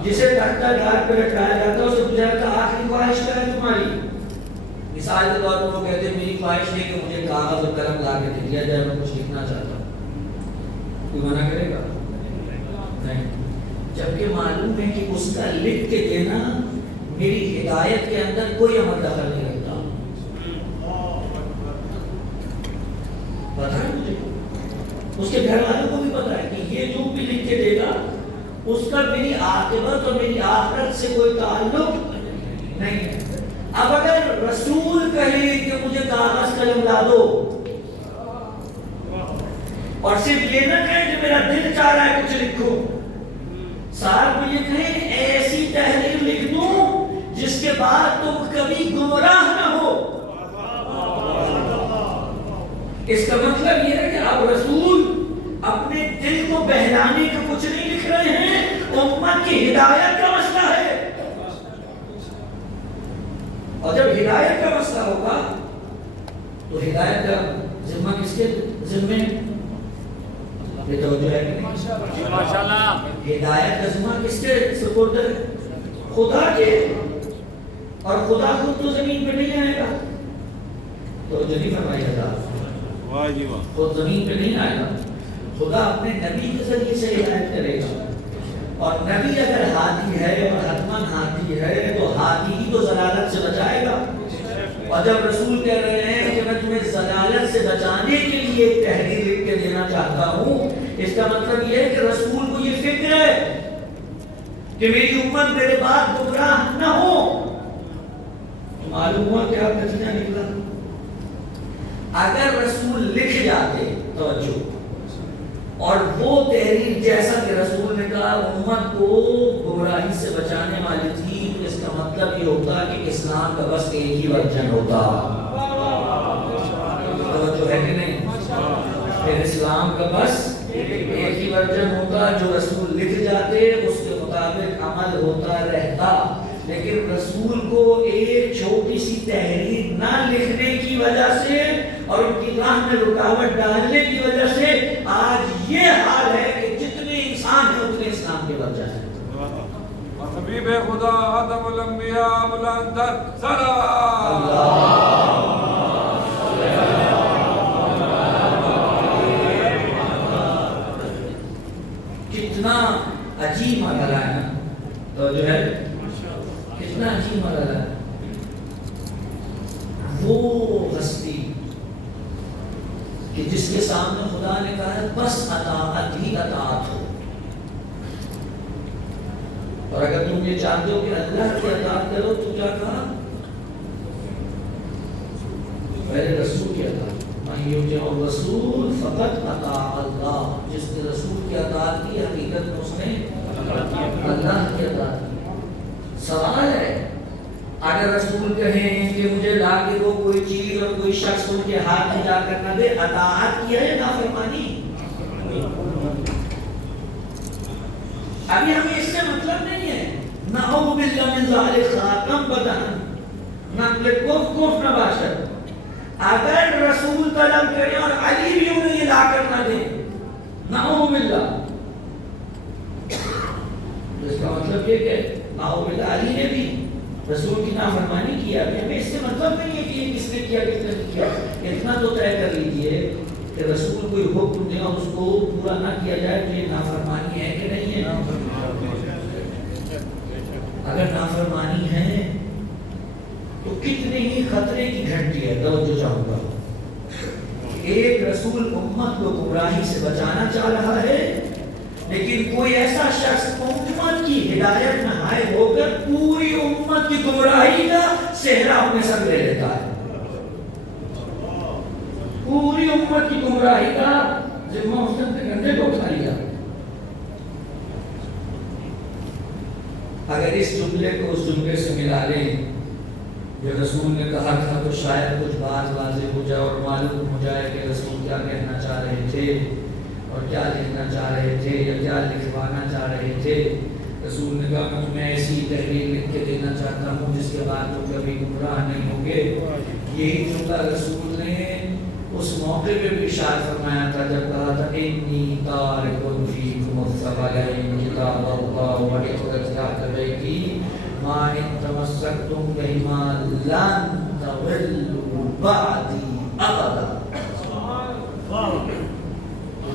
جسے تختہ دار پہ لٹکایا جاتا ہے اسے پوچھا جاتا آخری خواہش کیا ہے تمہاری. مثال کے طور پر وہ کہتے ہیں میری خواہش ہے کہ مجھے کاغذ اور قلم لا کے دے دیا جائے, میں کچھ لکھنا چاہتا ہوں, کوئی منع کرے گا نہیں, جبکہ معلوم ہے کہ اس کا لکھ کے دینا میری ہدایت کے اندر کوئی عمل دخل نہیں رکھتا. پتہ ہے مجھے, اس کے گھر والوں کو بھی پتہ ہے کہ یہ جو بھی لکھ کے دے گا اس کا میری عاقبت اور میری آخرت سے کوئی تعلق نہیں ہے. اب اگر رسول کہے کہ مجھے کاغذ قلم لا دو, اور صرف یہ نہ کہیں کہ میرا دل چاہ رہا ہے کچھ لکھو, ساتھ میں یہ کہیں ایسی تحریر لکھ دوں جس کے بعد تم کبھی گمراہ نہ ہو, اس کا مطلب یہ ہے کہ اب رسول اپنے دل کو بہلانے کا کچھ نہیں لکھ رہے ہیں, امت کی ہدایت کا مسئلہ ہے. اور جب ہدایت کا مسئلہ ہوگا تو ہدایت کا ذمہ کس کے ذمہ, یہ توجہ ہے کہ نہیں, ماشاءاللہ, ہدایت کا ذمہ کس کے سپرد ہے, خدا کے, اور خدا خود تو زمین پہ نہیں آئے گا, تو جو نہیں فرمائی گا خود زمین پہ نہیں آئے گا, خدا اپنے نبی کے ذریعے سے ہدایت کرے گا. اور نبی اگر ہادی ہے اور حتماً ہادی ہے تو ہادی ہی تو ضلالت سے بچائے گا. اور جب رسول کہہ رہے ہیں کہ میں تمہیں ضلالت سے بچانے کے لیے ایک تحریر لکھ کے دینا چاہتا ہوں، اس کا مطلب یہ ہے کہ رسول کو یہ فکر ہے کہ میری امت میرے بعد گمراہ نہ ہو۔ معلوم ہوا کیا نتیجہ نکلا؟ اگر رسول لکھ جاتے، توجہ، اور وہ تحریر جیسا کہ رسول نے کہا امت کو گمراہی سے بچانے والی تھی، تو اس کا مطلب یہ ہوتا کہ اسلام کا بس ایک ہی ورژن ہوتا، توجہ ہے کہ نہیں؟ پھر اسلام کا بس ایک ہی ورژن ہوتا، جو رسول لکھ جاتے اس کے مطابق عمل ہوتا رہتا۔ لیکن رسول کو ایک چھوٹی سی تحریر نہ لکھنے کی وجہ سے اور ان کی راہ میں رکاوٹ ڈالنے کی وجہ سے آج یہ حال ہے کہ جتنے انسان ہیں اتنے اسلام کے بچہ ہیں۔ حبیب خدا آدم الانبیاء بلند سلام کتنا عجیب مرحلہ ہے نا، تو جو ہے کتنا عجیب مرحلہ ہے۔ وہ ہستی کہ جس کے سامنے خدا نے کہا ہے بس اطاعت ہی اطاعت ہو، اور اگر تم یہ چاہتے ہو کہ اللہ کی اطاعت کرو تو کیا کہا؟ پہلے رسول کی اطاعت، من یطیع الرسول فقد اطاع اللہ، جس نے رسول کی اطاعت کی حقیقت میں اس نے اللہ کی اطاعت کی۔ سوال ہے، اگر رسول کہیں کہ مجھے لا کے وہ کوئی چیز اور کوئی شخص ان کے ہاتھ میں جا کر نہ دے، اطاعت کی ہے نافرمانی؟ ابھی ہمیں اس سے مطلب نہیں ہے، نعوذ باللہ من ذالک خاتم بدن نہ کف نہ باشد۔ اگر رسول طلب کریں اور علی بھی انہیں یہ لا کر نہ دیں، نعوذ باللہ، اس کا مطلب یہ کہ نعوذ باللہ علی نے بھی رسول کی نافرمانی کیا۔ ہمیں اس سے مطلب نہیں ہے کہ یہ کس نے کیا کس نے نہیں کیا، اتنا تو طے کر لیجئے کہ رسول کوئی حکم دے اور اس کو پورا نہ کیا جائے تو یہ نافرمانی ہے کہ نہیں ہے؟ اگر نافرمانی ہے تو کتنے ہی خطرے کی گھنٹی ہے۔ توجہ چاہوں گا، ایک رسول امت کو گمراہی سے بچانا چاہ رہا ہے، لیکن کوئی ایسا شخص امت کی ہدایت میں حائل ہو کر پوری امت کی گمراہی کا صحرا اپنے سر لے لیتا ہے، پوری امت کی گمراہی کا ذمہ اس نے اپنے کندھے کو اٹھا لیا۔ اگر اس جملے کو اس جملے سے ملا لیں جو رسول نے کہا تھا تو شاید کچھ بات واضح ہو جائے اور معلوم ہو جائے کہ رسول کیا کہنا چاہ رہے تھے اور کیا لکھنا چاہ رہے تھے یا کیا لکھوانا چاہ رہے تھے۔ رسول نے کہا میں تمہیں ایسی تحریر لکھ کے دینا چاہتا ہوں جس کے بعد تم کبھی گمراہ نہیں ہوگے۔ یہی جملہ رسول نے اس موقع پہ بھی ارشاد فرمایا تھا جب کہا تھا انی تارک فیکم الثقلین کتاب اللہ و حکمت بیتی ما ان تمسکتم بہما لن تضلوا بعدی ابدا۔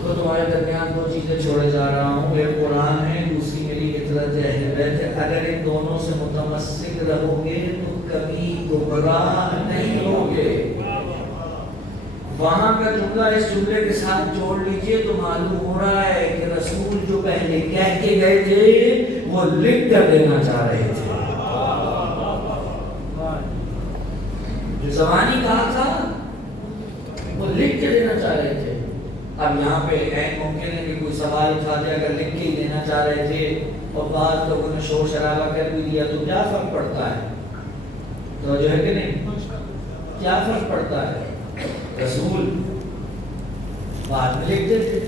تو تمہارے درمیان دو چیزیں چھوڑے جا رہا ہوں، ایک قرآن ہے، دوسری میری فطرت اہل بیت ہے۔ اگر ان دونوں سے متمسک رہو گے تو کبھی گمراہ نہیں ہوگے۔ وہاں کا جملہ اس جملے کے ساتھ جوڑ لیجئے تو معلوم ہو رہا ہے کہ رسول جو پہلے کہہ کے گئے تھے وہ لکھ کر دینا چاہ رہے تھے۔ جو زبانی کہا تھا وہ لکھ کے دینا چاہ رہے تھے۔ اب یہاں پہ عین ممکن ہے کہ کوئی سوال اٹھا دے، اگر لکھ کے ہی دینا چاہ رہے تھے اور بعض لوگوں نے شور شرابہ کر بھی دیا تو کیا فرق پڑتا ہے؟ تو جو ہے کہ نہیں، کیا فرق پڑتا ہے؟ رسول بعد میں لکھتے تھے،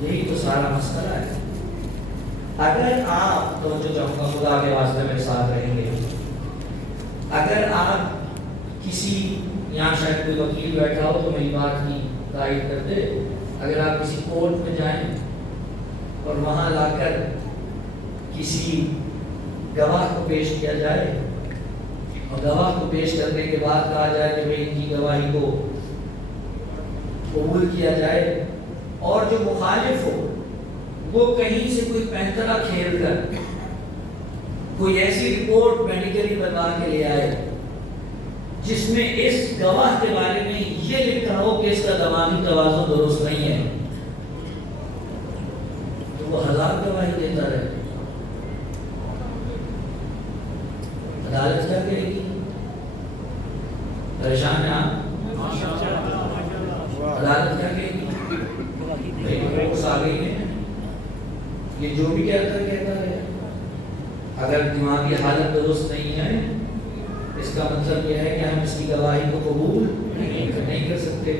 یہی تو سارا مسئلہ ہے۔ اگر آپ توجہ چاہوں گا، خدا کے واسطے میرے ساتھ رہیں گے، اگر آپ کسی یہاں شاید کوئی وکیل بیٹھا ہو تو میری بات کی تائید کر دے، اگر آپ کسی کورٹ میں جائیں اور وہاں لا کر کسی گواہ کو پیش کیا جائے اور گواہ کو پیش کرنے کے بعد کہا جائے کہ بھئی ان کی گواہی کو قبول کیا جائے، اور جو مخالف ہو وہ کہیں سے کوئی پینترا کھیل کر کوئی ایسی رپورٹ میڈیکلی بنوا کے لے آئے جس میں اس گواہ کے بارے میں یہ لکھا ہو کہ اس کا دماغی توازن درست نہیں ہے، تو وہ 1000 گواہی دیتا رہے، عدالت کیا کہے گی؟ پریشان ہیں آپ؟ عدالت کیا کہے گی؟ اس آ گئی ہے، یہ جو بھی کہتا ہے، اگر دماغی حالت درست نہیں ہے اس کا مطلب یہ ہے کہ ہم اس کی گواہی کو قبول نہیں کر سکتے۔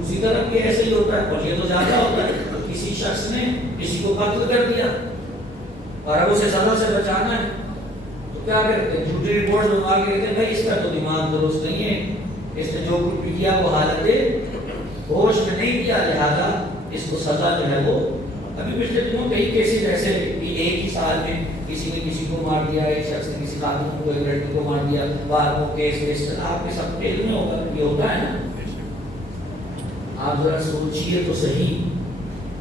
اسی طرح بھی ایسے ہی ہوتا ہے، اور یہ تو زیادہ ہوتا ہے، کسی شخص نے کسی کو قتل کر دیا اور اب اسے سزا سے بچانا ہے تو کیا کرتے ہیں؟ جھوٹی رپورٹ بنوا کے کہتے ہیں بھائی اس کا تو دماغ درست نہیں ہے، اس نے جو کچھ بھی کیا وہ حالت ہوش میں نہیں کیا، لہذا اس کو سزا جو ہے وہ۔ ابھی پچھلے دنوں کئی کیسز ایسے کہ ایک ہی سال میں کسی نے کسی کو مار دیا، ایک شخص نے کسی خاتون کو، ایک لڑکی کو مار دیا، بارہوں کیس آپ کے سب علم میں ہوگا، یہ ہوتا ہے نا۔ آپ ذرا سوچئے تو صحیح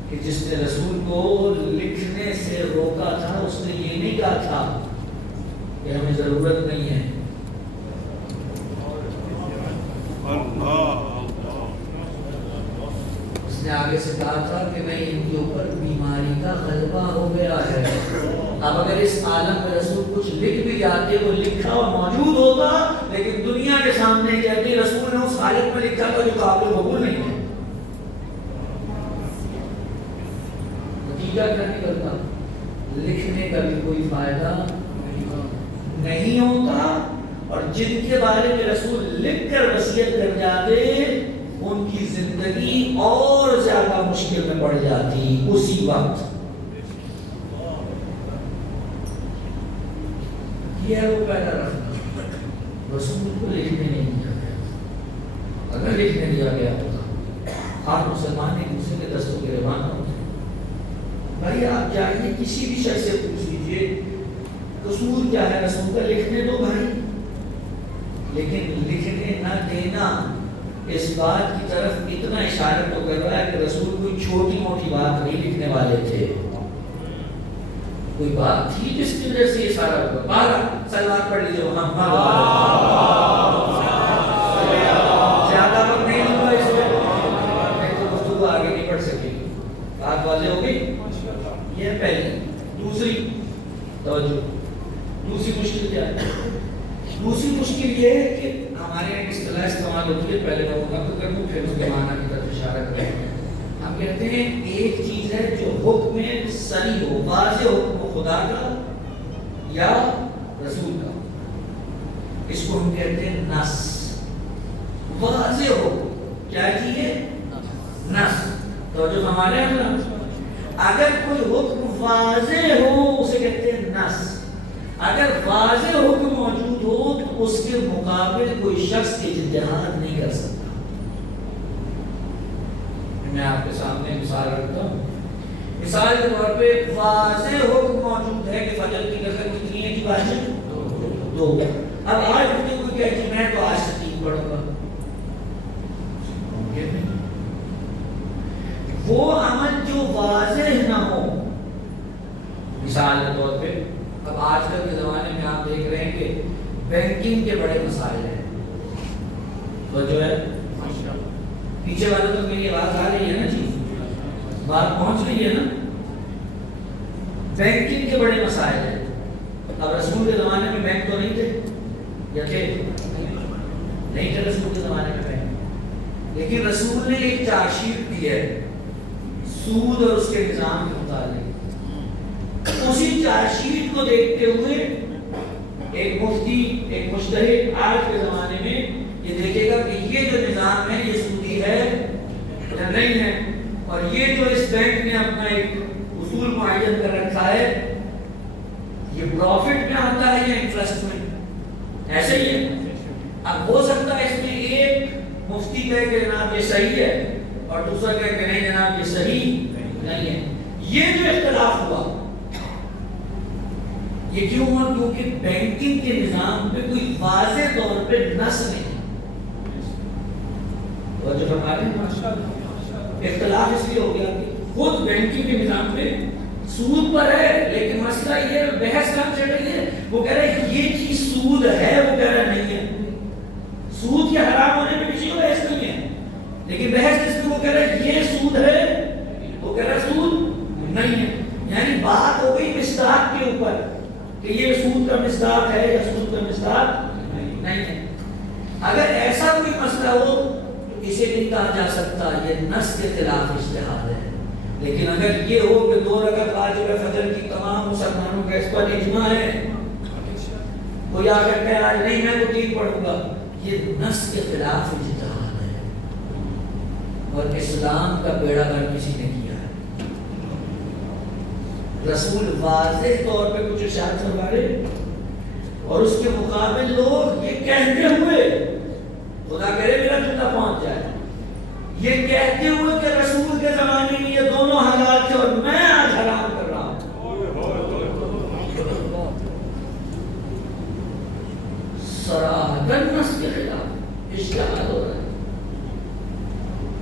کہ جس نے رسول کو لکھنے سے روکا تھا اس نے یہ نہیں کہا تھا کہ ہمیں ضرورت نہیں ہے، اس نے آگے سے کہا تھا کہ نہیں، ان کے اوپر بیماری کا غلبہ ہو گیا ہے۔ اب اگر اس عالم میں رسول کچھ لکھ بھی جاتے، وہ لکھا اور موجود ہوتا، لیکن دنیا کے سامنے کہتے رسول نے اس حالت میں لکھا تھا جو قابل قبول نہیں ہے۔ نتیجہ کیا نکلتا؟ لکھنے کا بھی کوئی فائدہ نہیں ہوتا، اور جن کے بارے میں رسول لکھ کر وصیت کر جاتے ان کی زندگی اور زیادہ مشکل میں پڑ جاتی اسی وقت۔ یہ ہے وہ پیدا رکھنا، رسول کو لکھنے نہیں دیا گیا، اگر لکھنے دیا گیا ہوتا آپ مسلمان ایک دوسرے کے دستوں کے روانہ ہوتے۔ بھائی آپ جائیے کسی بھی شخص سے پوچھ لیجیے رسول کیا ہے، رسول کا لکھنے دو بھائی، لیکن لکھنے نہ دینا اس بات کی طرف اتنا اشارہ تو کر رہا ہے کہ رسول کوئی چھوٹی موٹی بات نہیں لکھنے والے تھے، کوئی بات تھی جس کی وجہ سے یہ سارا ہوا۔ بارہ سلوات پڑھ لیجیے، ہم زیادہ وقت نہیں دوں گا اس میں، نہیں تو گفتگو آگے نہیں بڑھ سکے گی۔ بات واضح ہو گئی؟ یہ پہلی۔ دوسری توجہ، دوسری مشکل کیا ہے؟ دوسری مشکل یہ ہے کہ ہمارے یہاں اصطلاح استعمال ہوتی ہے، پہلے میں مقرر کر دوں پھر اس کے معنی کی طرف اشارہ کریں۔ ہم کہتے ہیں ایک چیز ہے جو حکم صریح ہو، واضح حکم ہو خدا کا یا رسول کا، اس کو ہم کہتے ہیں نص۔ واضح حکم کیا چیز ہے؟ نص۔ تو جو ہمارے یہاں اگر کوئی حکم واضح ہو اسے کہتے ہیں نص، اگر واضح حکم موجود ہو تو اس کے مقابل کوئی شخص اجتہاد نہیں کر سکتا۔ میں آپ کے سامنے مثال رکھتا ہوں، مثال کے طور پہ واضح حکم موجود ہے کہ فجر کی غسل کتنی ہے کی واجب 2۔ اب آج مجھے کوئی کہے کہ میں تو آج سے 3 پڑھوں گا، وہ عمل جو واضح نہ ہو، مثال کے طور پہ اب آج کل کے زمانے میں آپ دیکھ رہے ہیں کہ بینکنگ کے بڑے مسائل ہیں، تو جو ہے پیچھے والوں تک میری آواز آ رہی ہے نا جی، بات پہنچ رہی ہے نا؟ بینکنگ کے بڑے مسائل ہیں۔ اب رسول کے زمانے میں بینک تو نہیں تھے، یا تھے؟ نہیں تھے رسول کے زمانے میں بینک، لیکن رسول نے ایک چارج شیٹ دی ہے سود اور اس کے نظام کے متعلق۔ اسی چارج شیٹ کو دیکھتے ہوئے ایک مفتی، ایک مجتہد آج کے زمانے میں یہ دیکھے گا کہ یہ جو نظام ہے یہ سودی ہے یا نہیں ہے، اور یہ جو اس بینک نے اپنا ایک اصول معین کر رکھا ہے یہ پروفٹ میں آتا ہے یا انٹرسٹ میں، ایسے ہی ہے۔ اب ہو سکتا ہے اس میں ایک مفتی کہے کہ جناب یہ صحیح ہے اور دوسرا کہے کہ نہیں جناب یہ صحیح نہیں ہے۔ یہ جو اختلاف ہوا یہ کیوں ہوا؟ کیونکہ بینکنگ کے نظام پہ کوئی واضح طور پہ نص نہیں، جو ہمارے اختلاف اس لیے ہو گیا کہ خود بینکنگ کے نظام پہ سود پر ہے، لیکن مسئلہ یہ بحث کہاں چل رہی ہے، وہ کہہ رہے ہیں یہ چیز سود ہے، وہ کہہ رہا نہیں ہے، سود کے حرام ہونے میں کسی کو بحث نہیں ہے، لیکن بحث اس میں وہ کہہ رہا ہے یہ سود ہے، وہ کہہ رہا ہے سود نہیں ہے. یعنی بات ہو گئی مصداق کے اوپر کہ یہ سود کا مصداق ہے یا سود کا مصداق نہیں ہے. اگر ایسا کوئی مسئلہ ہو تو اسے نہیں کہا جا سکتا یہ نص کے خلاف اجتہاد ہے. لیکن اگر یہ ہو کہ 2 رکعت واجب فجر کی تمام مسلمانوں کا اس پر اجماع ہے، کوئی آ کر کہ آج نہیں میں تو 3 پڑھوں گا، یہ نص کے خلاف اجتہاد ہے اور اسلام کا بیڑا گرک کسی نے کیا ہے. رسول واضح طور پہ کچھ ارشاد فرما رہے اور اس کے مقابل لوگ یہ کہتے ہوئے، خدا کرے میرا جملہ پہنچ جائے، یہ کہتے ہوئے کہ رسول کے زمانے میں یہ دونوں حالات تھے اور میں آج حرام کر رہا ہوں. سراحتاً نص کے خلاف اجتہاد ہو رہا ہے.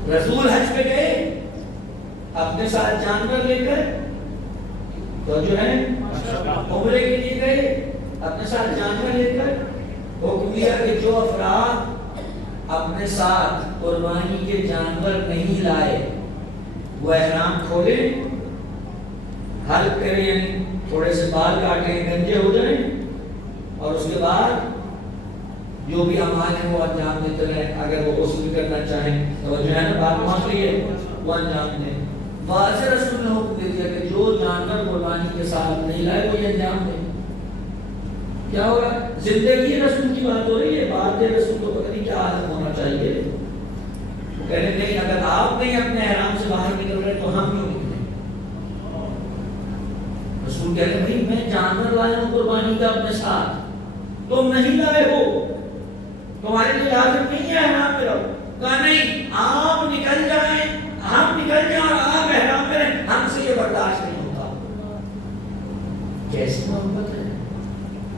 رسول حج پہ گئے اپنے ساتھ جانور لے کر، تو جو ہے عمرے کے لیے گئے اپنے ساتھ جانور لے کر، حکم دیا کہ جو افراد اپنے ساتھ قربانی کے جانور نہیں لائے وہ احرام کھولے، حلق کریں یعنی تھوڑے سے بال کاٹیں گنجے ہو جائیں، اور اس کے بعد جو بھی اعمال ہیں وہ انجام دیتے رہیں. اگر وہ غسل کرنا چاہیں تو جو ہے نا بات پہنچ رہی ہے وہ انجام دیں. واضح رسول نے حکم دے دیا کہ جو جانور قربانی کے ساتھ نہیں لائے وہ یہ انجام دیں. کیا ہوگا؟ زندگی رسول کی بات ہو رہی ہے. بات رسول کو پتہ نہیں کیا عادت ہونا چاہیے. وہ کہہ رہے نہیں اگر آپ نہیں اپنے احرام سے باہر نکل رہے تو ہم کیوں نکلیں؟ رسول کہہ رہے بھائی میں جانور لایا ہوں قربانی کا اپنے ساتھ، تم نہیں لائے ہو، تمہارے لیے لازم نہیں ہے احرام میں رہو. کہا نہیں آپ نکل جائیں، ہم نکل جائیں اور آپ احرام میں رہیں، ہم سے یہ برداشت نہیں ہوتا. کیسی محبت ہے.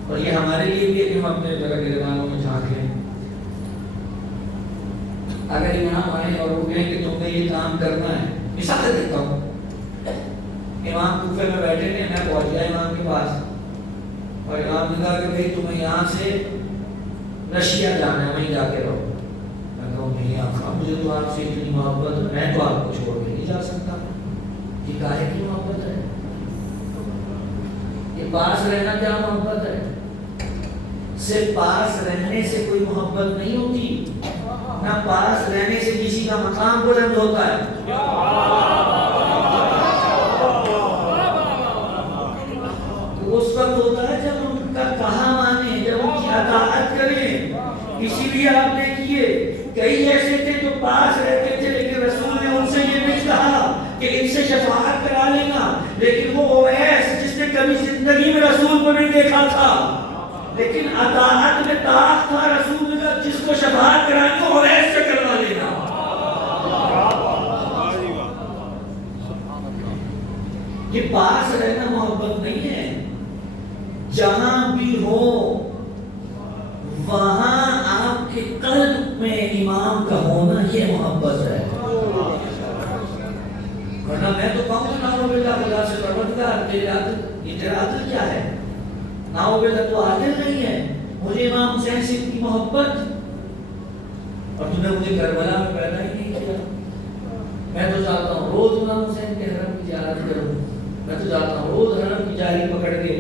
اور یہ ہمارے لیے بھی ہے کہ ہم اپنے جگہ گربانوں میں جھانک لیں. اگر امام آئے اور وہ کہیں کہ تم نے یہ کام کرنا ہے، مثال دیتا ہوں، امام کوفے میں بیٹھے تھے، میں پہنچ گیا امام کے پاس اور امام نے کہا کہ بھائی تمہیں یہاں سے رشیا جانا ہے، وہیں جا کے رہو. میں کہوں نہیں آقا مجھے تو آپ سے اتنی محبت ہے، میں تو آپ کو چھوڑ کے نہیں جا سکتا. یہ کاہے کی محبت ہے؟ یہ پاس رہنا کیا محبت ہے؟ صرف پاس رہنے سے کوئی محبت نہیں ہوتی، نہ پاس رہنے سے کسی کا مقام بلند ہوتا ہے. اس وقت ہوتا ہے جب ان کا کہا مانے، جب ان کی اطاعت کریں. اسی لیے آپ دیکھیے کئی ایسے تھے جو پاس رہتے تھے لیکن رسول نے ان سے یہ نہیں کہا کہ ان سے شفاعت کرا لینا. لیکن وہ اویس جس نے کبھی زندگی میں رسول کو نہیں دیکھا تھا لیکن اطاعت میں طاق تھا، رسول نے کہا جس کو شفاعت کرانی ہو اویس سے کروا لینا. یہ پاس رہنا محبت نہیں ہے. جہاں بھی ہو وہاں آپ کے قلب میں امام کا ہونا یہ محبت ہے. ورنہ میں تو کہوں گا نعوذ باللہ خدا سے پروردگار تیرے عادل کیا ہے؟ نعوذ باللہ تو عادل نہیں ہے. مجھے امام حسین سے کی محبت اور تم نے مجھے کربلا میں پیدا ہی نہیں کیا. میں تو چاہتا ہوں روز امام حسین کے حرم کی زیارت کروں. میں تو چاہتا ہوں روز حرم کی جاری پکڑ کے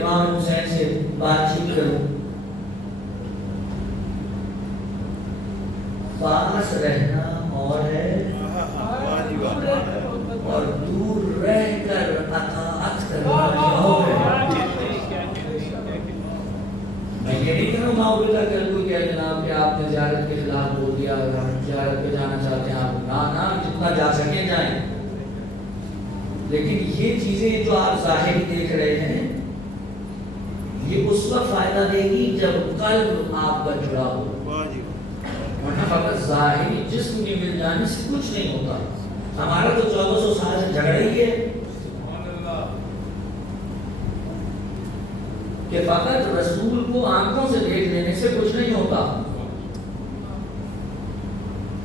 امام حسین سے بات چیت کروں. پاس رہنا اور ہے اور دور رہ کر اطاعت کرنا اور ہے. میں یہ نہیں کہوں نعوذ باللہ کل کوئی کہہ جناب کہ آپ نے زیارت کے خلاف بول دیا، زیارت پہ جانا چاہتے ہیں آپ، نہ جتنا جا سکیں جائیں. لیکن یہ چیزیں جو آپ ظاہری دیکھ رہے ہیں یہ اس وقت فائدہ دے گی جب قلب آپ کا جڑا ہو. ورنہ فقط ظاہری جسم کی مل جانے سے کچھ نہیں ہوتا. ہمارا تو 1400 سال سے جھگڑا ہی ہے کہ فقط رسول کو آنکھوں سے دیکھ لینے سے کچھ نہیں ہوتا.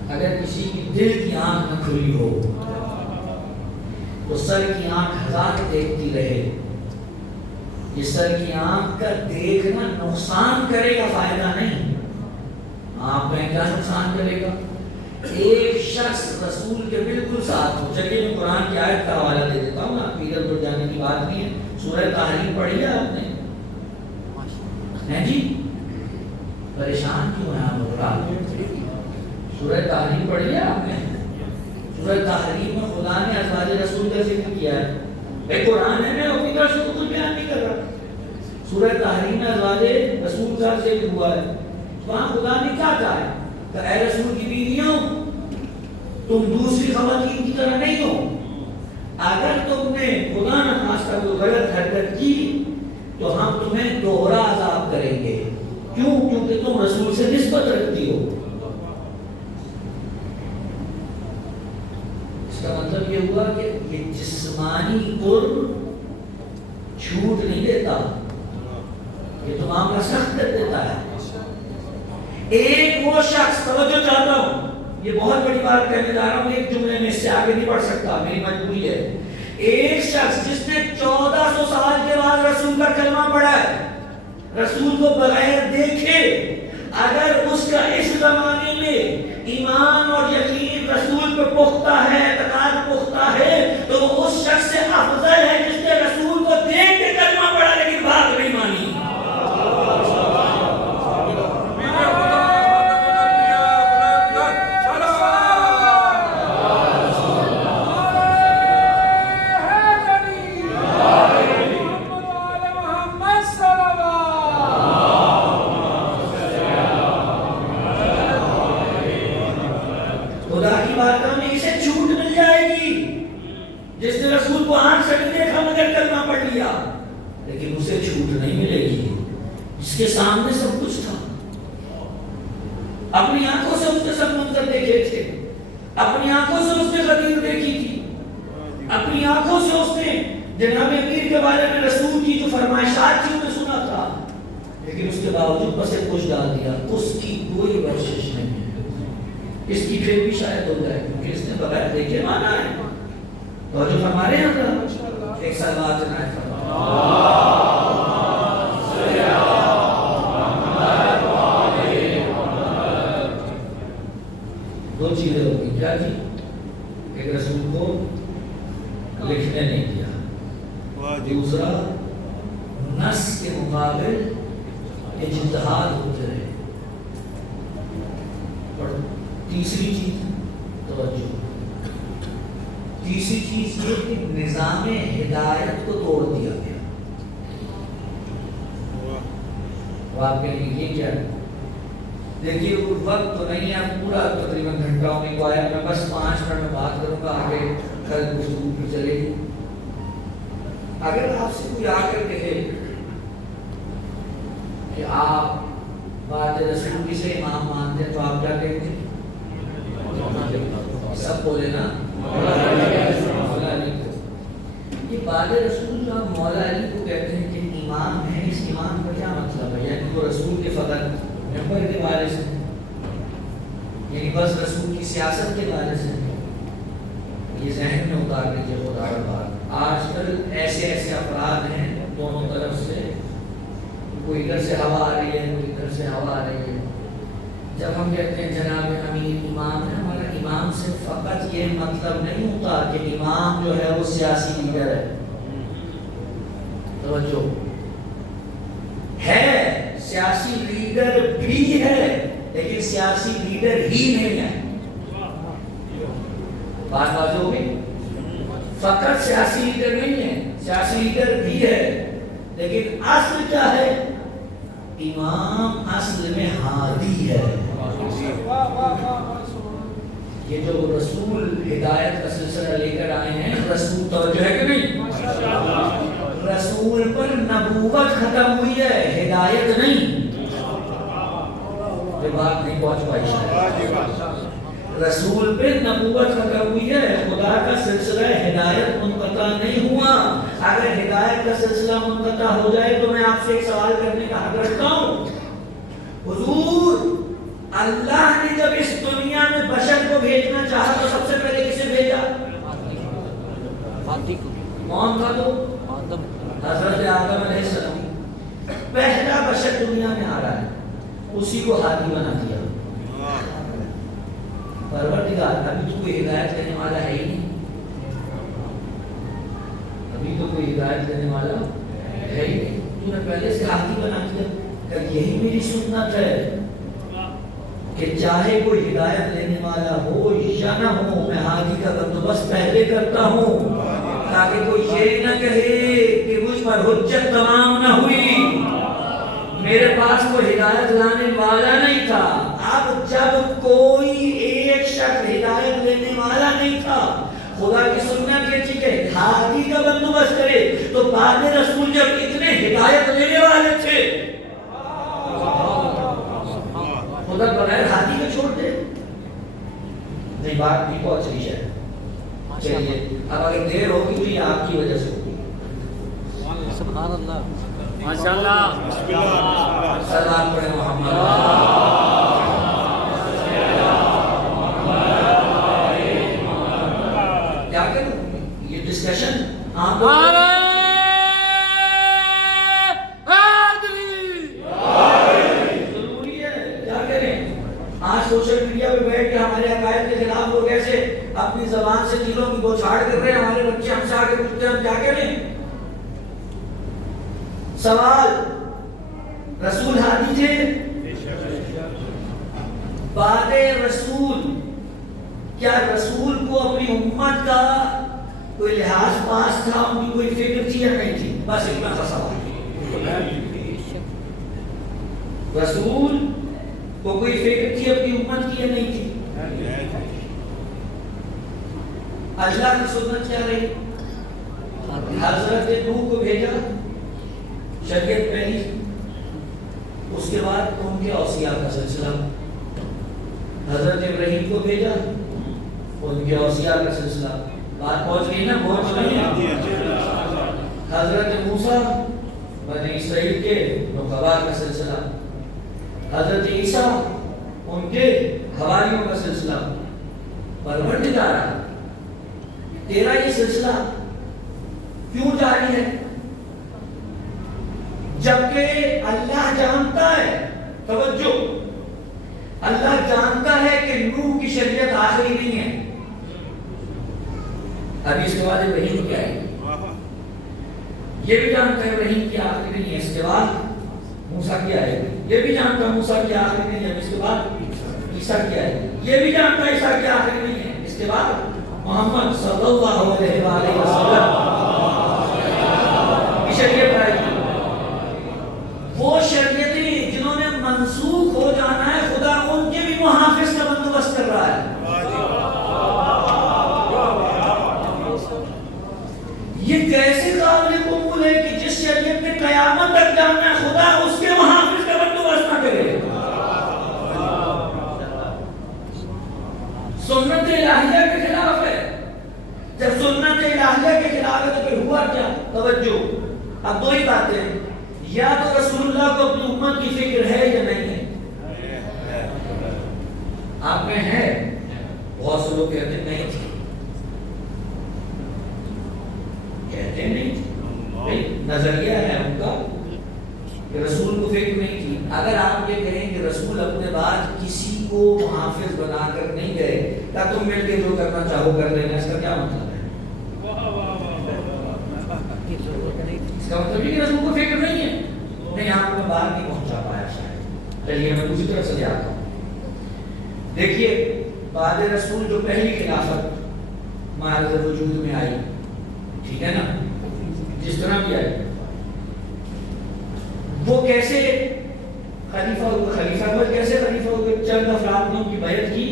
اگر کسی کی دل کی آنکھ نہ کھلی ہو تو سر کی آنکھ ہزار دیکھتی رہے. یہ سر کی آنکھ کا دیکھنا نقصان کرے گا، فائدہ نہیں. آپ کا کیا نقصان کرے گا؟ ایک شخص رسول کے بالکل ساتھ ہو. چلیے میں قرآن کی آیت کا حوالہ دے دیتا ہوں. آپ ادھر ادھر جانے کی بات نہیں ہے. سورہ تحریم پڑھی ہے آپ نے؟ ہیں جی پریشان کیوں ہیں آپ؟ سورہ تحریم پڑھی ہے آپ نے؟ سورہ تحریم میں خدا نے ازواج رسول کا ذکر کیا ہے. ایک قرآن ہے، میں اپنی طرف سے کچھ بیان نہیں کر رہا. سورہ تحریم میں ازواج رسول کا ذکر ہوا ہے. وہاں خدا نے کیا کہا ہے کہ اے رسول کی بیویوں تم دوسری خواتین کی طرح نہیں ہو. اگر تم نے خدا نخواستہ کوئی غلط حرکت کی تو ہم تمہیں دوہرا عذاب کریں گے. کیوں؟ کیونکہ تم رسول سے نسبت رکھتی ہو. اس کا مطلب یہ ہوا کہ یہ جسمانی قرب چھوٹ نہیں دیتا، یہ تو معاملہ سخت کر دیتا ہے. ایک وہ شخص، توجہ چاہتا ہوں، یہ بہت بڑی بات کہنے جا رہا ہوں، ایک جملے میں اس سے آگے نہیں بڑھ سکتا، میری مجبوری ہے. ایک شخص جس نے 1400 سال کے بعد رسول کا کلمہ پڑھا ہے، رسول کو بغیر دیکھے، اگر اس کا اس زمانے میں ایمان اور یقین رسول پہ پختہ ہے، اعتقاد پختہ ہے، تو وہ اس شخص سے افضل ہے جس نے رسول کو دیکھ کے کلمہ پڑھا لیکن بات نہیں مانی. لیکن اسے چھوٹ نہیں ملے گی جس کے سامنے سب کچھ تھا. اپنی آنکھوں سے اس نے سب منظر دیکھے تھے، اپنی آنکھوں سے اس نے غدیر دیکھی تھی، اپنی آنکھوں سے اس نے جناب امیر کے بارے میں رسول کی جو فرمائشات تھی انہیں سنا تھا. لیکن اس کے باوجود بس ایک کچھ ڈال دیا. اس کی کوئی بخشش نہیں ہے. اس کی پھر بھی شاید ہو جائے کیونکہ اس نے بغیر دیکھے مانا ہے. تو جو ہمارے یہاں ایک سلوات سنائے تھا دو چیزیں ہوتی. کیا جی؟ ایک رسول کو لکھنے نہیں دیا، دوسرا نص کے مقابل اجتہاد ہوتے رہے، اور تیسری چیز توجہ، تیسری چیز یہ کہ نظام ہدایت کو توڑ دیا گیا. وہ آپ کے لیے یہ کیا ہے؟ دیکھیے وقت تو نہیں ہے، پورا تقریباً گھنٹہ ہونے کو آیا. میں بس 5 منٹ میں بات کروں گا، آگے کل گفتگو پھر چلے گی. اگر آپ سے کوئی آ کر کہے کہ آپ بات رسول کی سے امام مانتے ہیں تو آپ کیا کہیں گے؟ سب بولے نا مولا علی کو. یہ بات رسول جو آپ مولا علی کو کہتے ہیں کہ امام ہے، اس امام کا کیا مطلب ہے؟ یعنی وہ رسول کے فقط ممبر کے بارے سے، یعنی بس رسول کی سیاست کے بارے سے. یہ ذہن میں اتار لیجیے خدا کا بات. آج کل ایسے افراد ہیں دونوں طرف سے، کوئی ادھر سے ہوا آ رہی ہے، کوئی ادھر سے ہوا آ رہی ہے. جب ہم کہتے ہیں جناب امیر امام ہے، ہمارا امام سے فقط یہ مطلب نہیں ہوتا کہ امام جو ہے وہ سیاسی لیڈر ہے. توجہ ہے، سیاسی لیڈر بھی ہے لیکن سیاسی لیڈر ہی نہیں ہے. بات واضح ہو گئی؟ فقط سیاسی لیڈر نہیں ہے، سیاسی لیڈر بھی ہے لیکن اصل کیا ہے؟ امام اصل میں ہادی ہے. یہ جو رسول ہدایت کا سلسلہ لے کر آئے ہیں، رسول توجہ ہے کہ نہیں؟ رسول پر نبوت ختم ہوئی ہے، ہدایت نہیں. یہ بات نہیں پہنچ پائی شاید. رسول پہ نبوت ختم ہوئی ہے، خدا کا سلسلہ ہدایت منقطع نہیں ہوا. اگر ہدایت کا سلسلہ منقطع ہو جائے تو میں آپ سے ایک سوال کرنے کا حق رکھتا ہوں. حضور اللہ نے جب اس دنیا میں بشر کو بھیجنا چاہا تو سب سے پہلے کسے بھیجا؟ کون تھا تو؟ حضرت آدم علیہ السلام. پہلا بشر دنیا میں آ رہا ہے، اسی کو ہادی بنا دیا. پروردگار ابھی تو کوئی ہدایت دینے والا ہے ہی نہیں، ابھی تو کوئی ہدایت دینے والا ہے ہی نہیں، تو نے پہلے سے ہاتھی بنا دیا کہ یہی میری سنت ہے کہ چاہے کوئی ہدایت لینے والا ہو یا نہ ہو، میں حاجی کا بندوبست پہلے کرتا ہوں تاکہ کوئی یہ نہ کہے کہ مجھ پر حجت تمام نہ ہوئی، میرے پاس کوئی ہدایت لانے والا نہیں تھا۔ اب جب کوئی ایک شخص ہدایت لینے والا نہیں تھا، خدا کی سنت یہ تھی کہ حاجی کا بندوبست کرے، تو بعد رسول جب اتنے ہدایت لینے والے تھے، خدا بغیر ہاتھی کو چھوڑ دے؟ نہیں، بات بھی بہت صحیح ہے۔ چلیے اب اگر دیر ہوگی تو یہ آپ کی وجہ سے ہوگی۔ سبحان اللہ، ماشاءاللہ، سلام پڑھے محمد۔ کیا کروں یہ ڈسکشن آپ سوشل میڈیا پہ بیٹھ کے ہمارے عقائد کے خلاف لوگ ایسے اپنی زبان سے دلوں کی بوچھاڑ کر رہے ہیں، ہمارے بچے ہم سے آگے پوچھتے ہیں ہم کیا کریں؟ سوال، رسول ہادی تھے؟ بعد رسول کیا رسول کو اپنی امت کا کوئی لحاظ پاس تھا، ان کی کوئی فکر تھی یا نہیں تھی؟ بس اتنا سا سوال۔ رسول کو کوئی فکر تھی اپنی امت کی یا نہیں تھی؟ اللہ کی سنت کیا رہی؟ حضرت نوح کو بھیجا، شریعت پہلی، اس کے بعد ان کے اوصیاء کا سلسلہ۔ حضرت ابراہیم کو بھیجا، ان کے اوصیاء کا سلسلہ۔ بات پہنچ گئی نا؟ پہنچ گئی۔ حضرت موسیٰ، بنی اسرائیل کے نقباء کا سلسلہ۔ حضرت عیسیٰ، ان کے حواریوں کا سلسلہ۔ پروردگارا، تیرا یہ سلسلہ کیوں جاری ہے؟ جبکہ اللہ جانتا ہے، توجہ، اللہ جانتا ہے کہ نوح کی شریعت آخری نہیں ہے۔ ابھی اس کے بعد ابراہیم کیا ہے، یہ بھی جانتا ہے ابراہیم کی آخری نہیں ہے، اس کے بعد موسیٰ کیا ہے، یہ بھی جانتا ہے موسیٰ کی آخری نہیں ہے، اس کے بعد عیسیٰ کیا ہے، یہ بھی جانتا ہے عیسیٰ کی آخری نہیں ہے، اس کے بعد محمد صلی اللہ علیہ وآلہ وسلم کی شریعت آئی۔ وہ شریعتیں جنہوں نے منسوخ ہو جانا ہے، خدا ان کے بھی محافظ کا بندوبست کر رہا ہے۔ یہ کیسے قابل قبول ہے کہ جس شریعت میں قیامت تک جانا ہے، خدا اس کے محافظ کا بندوبست نہ کرے؟ سنت الہیہ کے خلاف ہے۔ جب سنت الہیہ کے خلاف ہے تو پھر ہوا کیا؟ توجہ، اب دو ہی باتیں، یا تو رسول اللہ کو اپنی امت کی فکر ہے یا نہیں ہے؟ آپ میں ہے؟ بہت سے لوگ کہتے ہیں نہیں تھی، کہتے نہیں تھی، نظریہ ہے ان کا کہ رسول کو فکر نہیں تھی۔ اگر آپ یہ کہیں کہ رسول اپنے بعد کسی کو محافظ بنا کر نہیں گئے کہ تم مل کے جو کرنا چاہو کر لینا، اس کا کیا مطلب ہے؟ اس کا مطلب یہ کہ رسول کو فکر نہیں ہے۔ نہیں، آپ کو میں بات نہیں پہنچا پایا شاید، چلیے میں دوسری طرف سے جاتا ہوں۔ دیکھیے، بعد رسول جو پہلی خلافت معرض وجود میں آئی، ٹھیک ہے نا، جس طرح بھی آئی، وہ کیسے خلیفہ ہوئے؟ خلیفہ ہوئے کیسے خلیفہ ہوئے؟ چند افراد نے ان کی بیعت کی،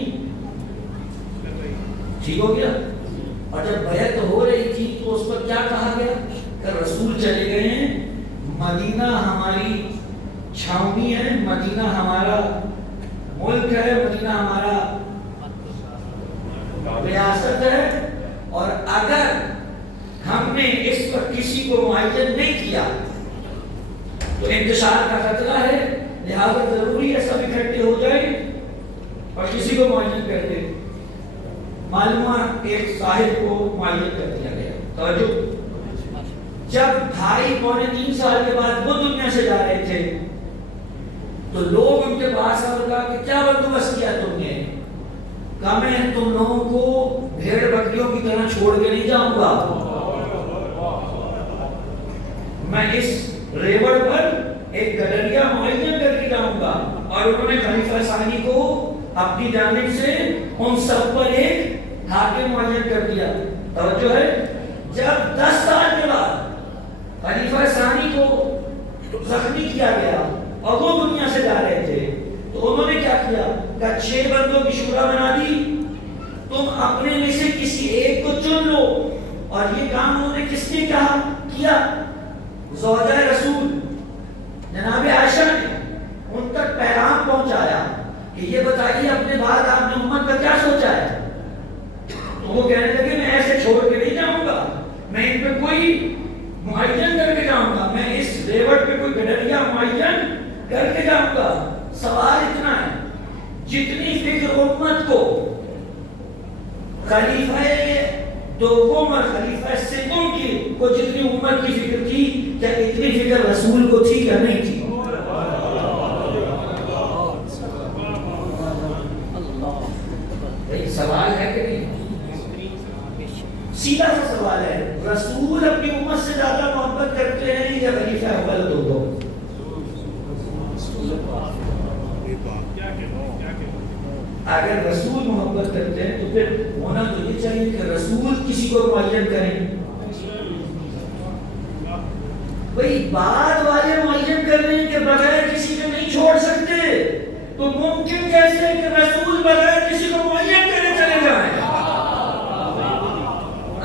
ٹھیک ہو گیا، اور جب بیعت ہو رہی تھی تو اس پر کیا کہا گیا کہ رسول چلے گئے ہیں، مدینہ ہماری چھاؤنی ہے، مدینہ ہمارا ملک ہے، مدینہ ہمارا ریاست ہے، اور اگر ہم نے اس پر کسی کو معین نہیں کیا تو انتشار کا خطرہ ہے، لہذا ضروری ہے سب اکٹھے ہو جائیں اور کسی کو معین کر دیں۔ معلومہ ایک صاحب کو معین کر دیا گیا۔ توجہ، جب 2.5-3 سال کے بعد وہ دنیا سے جا رہے تھے تو لوگ ان کے پاس آ کہا کہ کیا بندوبست کیا تم نے؟ کہا میں تم لوگوں کو بھیڑ بکریوں کی طرح چھوڑ کے نہیں جاؤں گا، میں اس ریوڑ پر ایک گڈریا معین کر کے جاؤں گا۔ اور انہوں نے خلیفہ ثانی کو اپنی جانب سے ان سب پر ایک حاکم معین کر دیا۔ توجہ ہے، جب 10 سال کے بعد خلیفہ ثانی کو زخمی کیا گیا اور وہ دنیا سے جا رہے تھے تو انہوں نے کیا کیا کہ 6 بندوں کی شورا بنا دی، تم اپنے میں سے کسی ایک کو چن لو۔ اور یہ کام انہوں نے کس نے کیا؟ زوجہ رسول جناب عائشہ نے ان تک پیغام پہنچایا کہ یہ بتائیے اپنے بعد آپ نے امت کا کیا سوچا ہے؟ تو وہ کہنے لگے میں ایسے چھوڑ کے نہیں جاؤں گا، میں ان پہ کوئی معین کر کے جاؤں گا، میں اس ریوڑ پہ کوئی گڈریا معین کر کے جاؤں گا۔ سوال اتنا ہے، جتنی فکر امت کو خلیفہ دوم اور خلیفہ سوم کی کو جتنی امت کی فکر تھی، کیا اتنی فکر رسول کو تھی یا نہیں تھی؟ سوال ہے کہ نہیں؟ سیدھا سا سوال ہے، رسول اپنی امت سے زیادہ محبت کرتے ہیں یا خلیفہ اول دوم؟ اگر رسول محبت کرتے ہیں تو پھر ہونا تو یہ چاہیے کہ رسول کسی کو معین کریں۔ بھئی بعد والے معین کر رہے ہیں کہ بغیر کسی کے نہیں چھوڑ سکتے، تو ممکن کیسے ہے کہ رسول بغیر کسی کو معین کرے چلے جائیں؟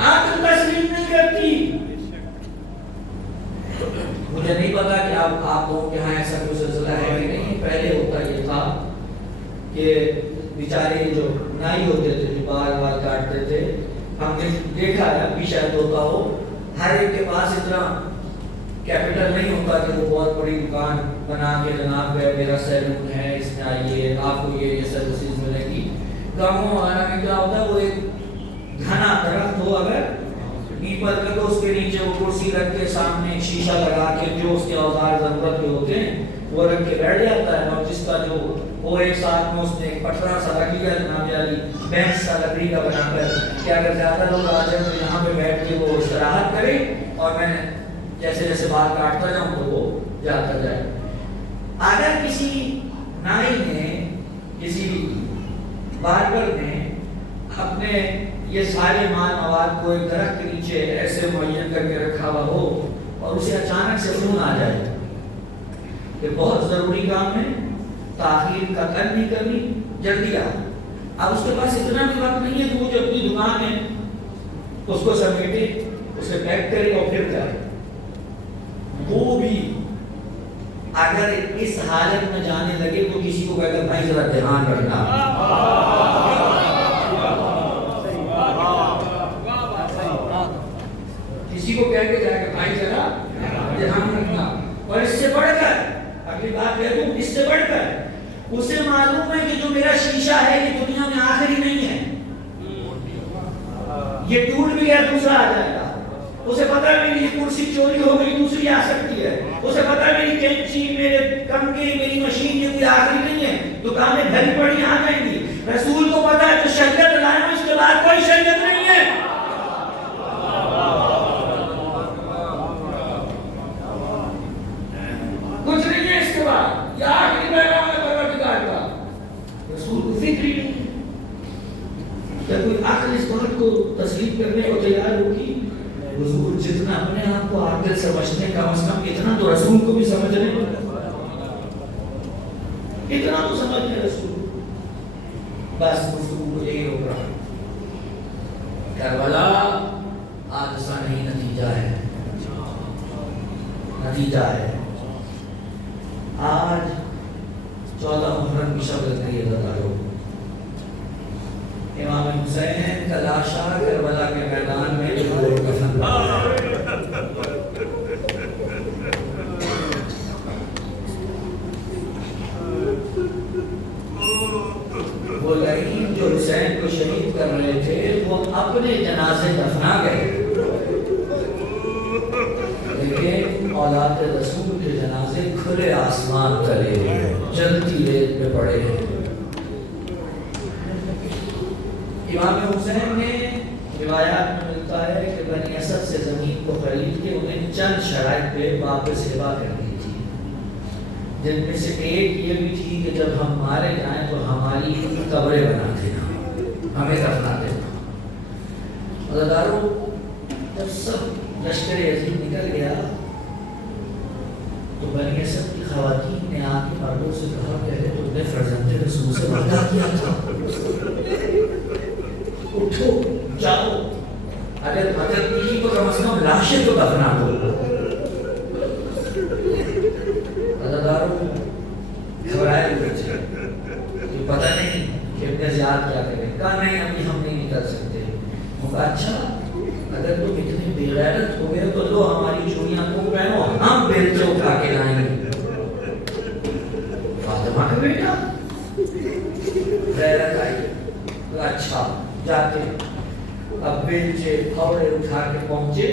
عقل تسلیم نہیں کرتی۔ مجھے نہیں پتا کہ آپ لوگوں کے ہاں ایسا کوئی سلسلہ ہے کہ نہیں، پہلے ہوتا یہ تھا کہ بیچارے جو نائی ہوتے تھے جو بال کاٹتے تھے، ہم نے دیکھا ہے، ابھی شاید ہوتا ہو، ہر ایک کے پاس اتنا کیپٹل نہیں ہوتا کہ وہ بہت بڑی دکان بنا کے جناب میرا سیلون ہے، اس میں آئیے آپ کو یہ سروسز ملے گی۔ گاؤں وغیرہ میں کیا ہوتا ہے، وہ ایک گھنا درخت ہو اگر پیپل کا تو اس کے نیچے وہ کرسی رکھ کے سامنے ایک شیشہ لگا کے جو اس کے اوزار ضرورت کے ہوتے ہیں وہ رکھ کے بیٹھ جاتا ہے، اور جس کا جو وہ ایک ساتھ میں اس نے ایک پٹرا سا رکھ لیا جناب علی بینچ سا لکڑی کا بنا کر کہ اگر زیادہ لوگ آ جائیں تو یہاں پہ بیٹھ کے وہ استراحت کرے اور میں جیسے جیسے بال کاٹتا جاؤں تو وہ جاتا جائے۔ اگر کسی نائی نے کسی باربر نے اپنے یہ سارے مال مواد کو ایک درخت کے نیچے ایسے معین کر کے رکھا ہوا ہو اور اسے اچانک سے فون آ جائے کہ بہت ضروری کام ہے، تاخیر کا کل نہیں کرنی، جلدی آ، اب اس کے پاس اتنا بھی وقت نہیں ہے کہ وہ جو اپنی دکان ہے اس کو سمیٹے، اسے پیک کرے اور پھر جائے۔ وہ بھی اگر اس حالت میں جانے لگے تو کسی کو کہے کہ بھائی ذرا دھیان رکھنا، کسی کو کہہ کے جائے کہ بھائی ذرا دھیان رکھنا۔ اور اس سے بڑھ کر اگلی بات ہے تو اس سے بڑھ کر اسے معلوم ہے کہ جو میرا شیشہ ہے یہ دنیا میں آخری نہیں ہے، یہ ٹوٹ بھی گیا دوسرا آ جائے گا، اسے پتا ہے میری کرسی چوری ہو گئی دوسری آ سکتی ہے، اسے پتا ہے میری کینچی میرے کنگھی میری مشین یہ کوئی آخری نہیں ہے، دکانیں بھری پڑی آ جائیں گی۔ رسول کو پتا ہے کہ شریعت لائے اس کے بعد کوئی شریعت نہیں ہے، کچھ نہیں ہے اس کے بعد، یہ آخری پیغام ہے پروردگار کا۔ رسول کو فکر ہی نہیں ہے، جب کوئی عقل اس بات کو تسلیم کرنے کو تیار ہوگی، حضور جتنا اپنے آپ کو عاقل سمجھنے کا مسئلہ اتنا تو رسول کو بھی سمجھنے، اتنا تو سمجھنے رسول۔ بس گفتگو کو یہی روک رہا، کربلا حادثہ نہیں نتیجہ ہے، نتیجہ ہے۔ آج 14 محرم کی شب لگ رہی ہے بتاؤ، امام حسین کا لاشا کربلا کے میدان میں وہ لعین جو حسین کو شہید کر رہے تھے وہ اپنے جنازے دفنا گئے، لیکن اولاد رسول کے جنازے کھلے آسمان تلے جلتی ریت پہ پڑے ہیں۔ امام حسین نے روایات میں ملتا ہے کہ بنی اسد سے زمین کو خرید کے انہیں چند شرائط پہ واپس ہبا کر دی تھی، جن میں سے ایک یہ بھی تھی کہ جب ہم مارے جائیں تو ہماری قبریں بنا دینا، ہمیں دفنا دینا۔ عزیزارو، جب سب لشکر عظیم نکل گیا تو بنی اسد کی خواتین نے آ کے مردوں سے کہا کہ تم نے فرزند رسول سے وعدہ کیا تھا، اٹھو جاؤ، اگر مدد کی تو کم از کم لاشیں تو دفنا دو۔ عزیزارو، گھبرائے ہوئے تھے کہ پتہ نہیں کہ ابن زیاد کیا کرے، کہا نہیں ابھی ہم نہیں نکل سکتے۔ کہا اچھا اگر تم اتنے بے غیرت ہو گئے تو لو ہماری چوڑیاں کو پہنو، ہم بیلچے اٹھا کے لائیں گے۔ فاطمہ کا بیٹا غیرت آئی، اچھا جاتے۔ اب بیلچے پھاوڑے اٹھا کے پہنچے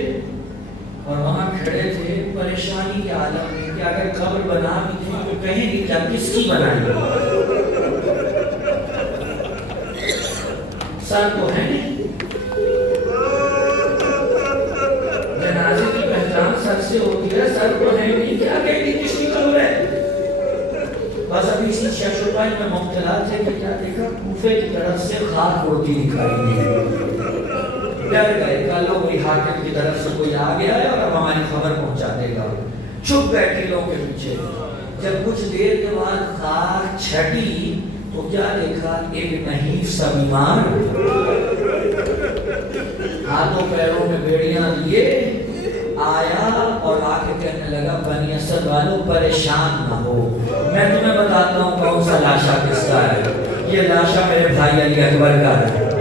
اور وہاں کھڑے تھے پریشانی کے عالم میں کہ اگر قبر بنا بھی تھی تو کہیں گے کیا کس کی بنائی؟ سر تو ہے نہیں، جنازے کی پہچان سر سے ہوتی ہے، سر تو ہے نہیں، کیا کہیں گے کس کی قبر ہے؟ بس ابھی اسی ششوپائی میں مبتلا تھے کہ کیا دیکھا کوفے کی طرف سے خاک اڑتی دکھائی دی، ڈر گئے کہ لو کوئی حاکم کی طرف سے کوئی آ گیا ہے اور اب ہماری خبر پہنچا دے گا۔ چھپ بیٹھے لوگوں کے پیچھے، جب کچھ دیر کے بعد خاک چھٹی تو کیا دیکھا، ایک نحیف سا بیمار ہاتھوں پیروں میں بیڑیاں لیے آیا اور آ کے کہنے لگا بنی اسد والوں پریشان نہ ہو، میں تمہیں بتاتا ہوں کون سا لاشا کس کا ہے، یہ لاشا میرے بھائی علی اکبر کا ہے،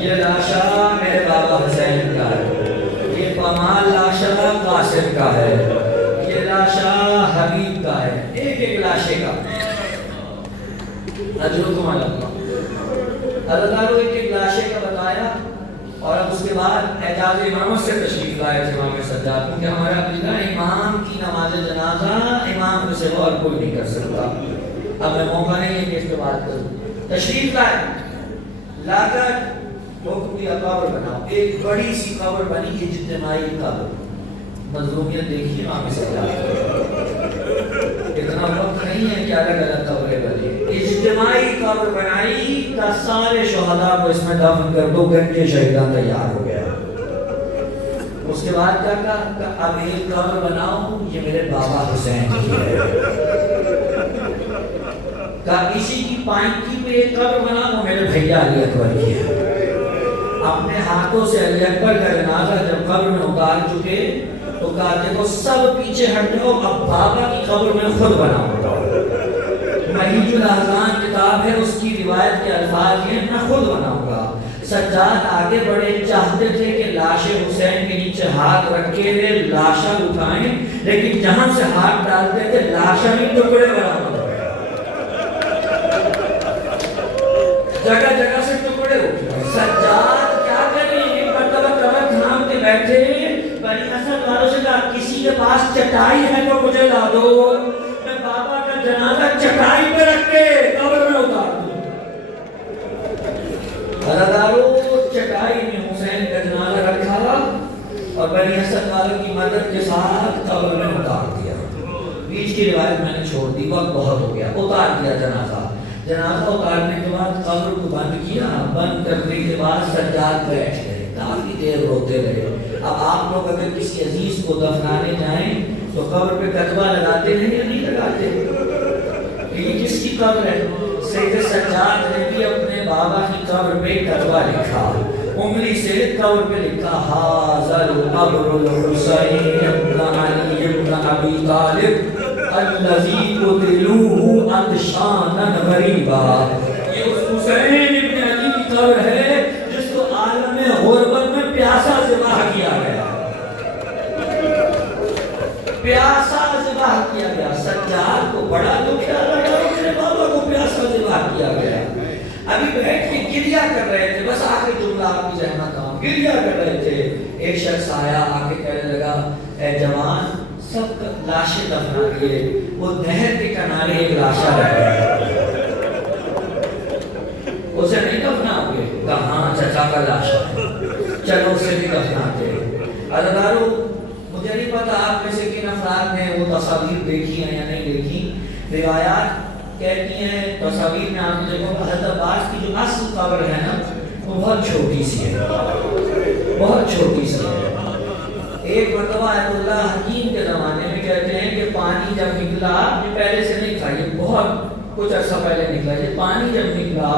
یہ لاشا میرے بابا حسین کا ہے، یہ پامال لاشا قاسم کا ہے، یہ لاشا حبیب کا ہے، ایک ایک لاشے کا اجرکم اللہ۔ اللہ تعالیٰ ایک ایک لاشے کا بتایا اور اب اس کے بعد اعجاز امامت سے تشریف لائے تھے امام سجاد، کیونکہ ہمارا عقیدہ امام کی نماز جنازہ امام میں سے اور کوئی نہیں کر سکتا۔ اب میں موقع نہیں ہے کہ اس کے بعد کروں، تشریف لائے، لا کر حکم دیا قبر بناؤ، ایک بڑی سی قبر بنی، اجتماعی قبر۔ مظلومیت دیکھیے امام سجاد، اتنا وقت نہیں ہے کہ الگ الگ قبریں بنی، اجتماعی قبر بنائی کہ سارے شہداء کو اس میں دفن کر دو، گنجے شہیدان تیار ہو گیا۔ اس کے بعد کیا کہا کہ اب ایک قبر بناؤ، یہ میرے بابا حسین کی ہے، کہ اسی کی پائنٹی پہ ایک قبر بنا، وہ میرے بھیا علی اکبر کی ہے۔ اپنے ہاتھوں سے علی اکبر کا جنازہ جب قبر میں اتار چکے تو کہا دیکھو سب پیچھے ہٹ جاؤ، اب بابا کی قبر میں خود بناؤں گا۔ مہیج الاحزان کتاب ہے، اس کی روایت کے الفاظ ہیں میں خود بناؤں گا۔ سجاد آگے بڑے، چاہتے تھے کہ لاش حسین کے نیچے ہاتھ رکھے ہوئے لاشا اٹھائیں، لیکن جہاں سے ہاتھ ڈالتے تھے لاشا بھی ٹکڑے برابر، جگہ جگہ سے ٹکڑے اٹھے۔ سجاد کیا کریں، ایک مرتبہ کمر تھام کے بیٹھے، بنی اسد والوں سے کہا کسی کے پاس چٹائی ہے تو مجھے لا دو، میں بابا کا جنازہ چٹائی پہ رکھ کے قبر میں اتار دوں۔ عزیزارو، چٹائی میں حسین کا جنازہ رکھا اور بنی اسد والوں کی مدد کے ساتھ قبر میں اتار دیا۔ بیچ کی روایت میں نے چھوڑ دی، وقت بہت ہو گیا، اتار دیا جنازہ۔ جنازہ اتارنے کے بعد قبر کو بند کیا، بند کرنے کے بعد سجاد بیٹھ گئے، کافی دیر روتے رہے۔ اب آپ لوگ اگر کسی عزیز کو دفنانے جائیں تو قبر پہ کتبہ لگاتے ہیں یا نہیں لگاتے؟ یہ کس کی قبر ہے؟ سید سجاد نے بھی اپنے بابا کی قبر پہ کتبہ لکھا، انگلی سے قبر پہ لکھا حاضر قبر الحسین ابن علی ابن ابی طالب الذی قتلوہ عطشانا غریبا۔ یہ اس حسین ابن علی کی قبر ہے جس کو عالم غربت میں پیاسا ذبح کیا گیا، پیاسا ذبح کیا گیا۔ سجاد کو بڑا دکھ لگا، میرے بابا کو پیاسا ذبح کیا گیا۔ ابھی بیٹھ کے گریہ کر رہے تھے، بس آخر جملہ آپ کی ذہن میں تھا، گریہ کر رہے تھے۔ ایک شخص آیا، آ کے کہنے لگا اے جوان، سب لاشیں دفنا دیے، وہ نہر کے کنارے ایک لاشا رہ گیا۔ اس اسے نہیں دفناؤ گے؟ کہا ہاں چچا کا لاش ہے، چلو اسے بھی دفناتے۔ عزیزانو مجھے نہیں پتا آپ میں سے کن افراد نے وہ تصاویر دیکھی ہیں یا نہیں دیکھی۔ روایات کہتی ہیں، تصاویر میں آپ دیکھو حضرت عباس کی جو اصل قبر ہے نا وہ بہت چھوٹی سی ہے، بہت چھوٹی سی ہے۔ ایک مرتبہ آیت اللہ حکیم کے زمانے میں کہتے ہیں کہ پانی جب نکلا، یہ پہلے سے نہیں تھا، یہ بہت کچھ عرصہ پہلے نکلا، یہ پانی جب نکلا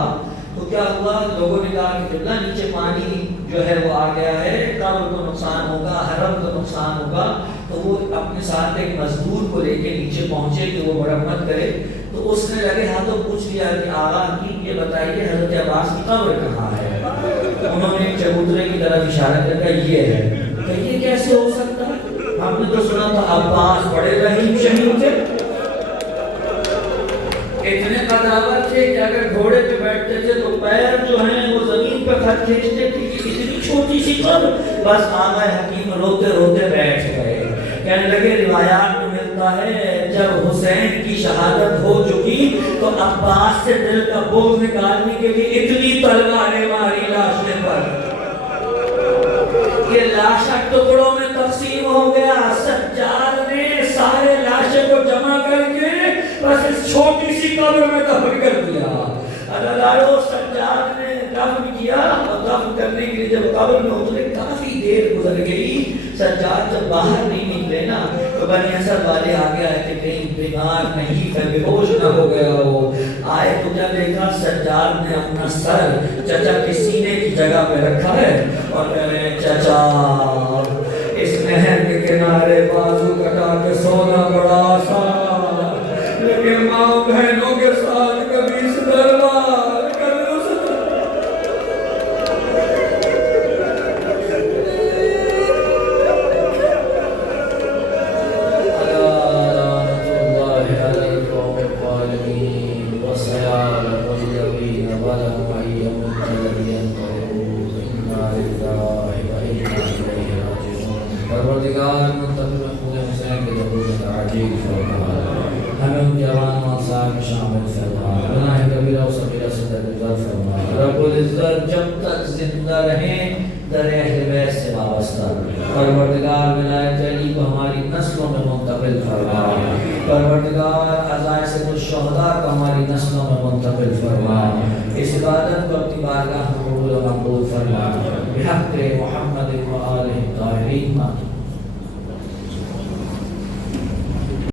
تو کیا ہوا، لوگوں نے کہا کہ قبلہ نیچے پانی جو ہے وہ آ گیا ہے، قبر کو نقصان ہوگا، حرم کو نقصان ہوگا، تو وہ اپنے ساتھ ایک مزدور کو لے کے نیچے پہنچے کہ وہ مرمت کرے۔ تو اس نے لگے ہاتھوں پوچھ لیا کہ آقا حکیم یہ بتائیے حضرت عباس کی قبر کہاں ہے؟ انہوں نے چبوترے کی طرف اشارہ کر کے یہ ہے، کہ یہ کیسے ہو سکتا ہے؟ ہم نے تو سنا تھا عباس بڑے رحیم شہید تھے، اتنے قداور تھے کہ اگر گھوڑے پہ بیٹھتے تھے تو پیر جو ہیں وہ زمین پہ خط کھینچتے تھے، اتنی چھوٹی سی قبر۔ بس آقا حکیم روتے روتے بیٹھ گئے، کہنے لگے روایات میں ملتا ہے جب حسین کی شہادت ہو چکی تو عباس سے دل کا بوجھ نکالنے کے لیے اتنی تلواریں ماری لاشیں پر کہ لاشیں ٹکڑوں میں تقسیم ہو گیا۔ سجاد نے سارے لاشیں کو جمع کر کے بس اس چھوٹی سی قبر میں دفن کر دیا۔ عزیزانو سجاد نے دفن کیا، اور دفن کرنے کے لیے جب قبر میں اترے کافی دیر گزر گئی، سجاد جب باہر نہیں نکلے نا تو بنی اسد والے آ گیا ہے کہ کہیں بیمار نہیں ہے، بے ہوش نہ ہو گیا ہو۔ آئے تو کیا دیکھا، سجاد نے اپنا سر چچا کے سینے کی جگہ پہ رکھا ہے اور کہہ رہے ہیں چچا اس نہر کے کنارے بازو کٹا کے سونا بڑا آسان، لیکن ماں بہنوں کے ساتھ کبھی اس دربار کر لو سکتا۔ پروردگار منتظر خود حسین کے ضرور تعجیل فرما، ہمیں ان جوان انصار میں شامل فرما، گناہ کبیرہ و صغیرہ سے درگزر فرما۔ رب العزت جب تک زندہ رہیں در اہل بیت سے وابستہ، پروردگار ولایت علی کو ہماری نسلوں میں منتقل فرما، پروردگار عزائے سے الشہداء کو ہماری نسلوں میں منتقل فرما، اس عبادت کو اپنی بارگاہ میں قبول و مقبول فرما، بحق محمد و آلہ الطاہرین۔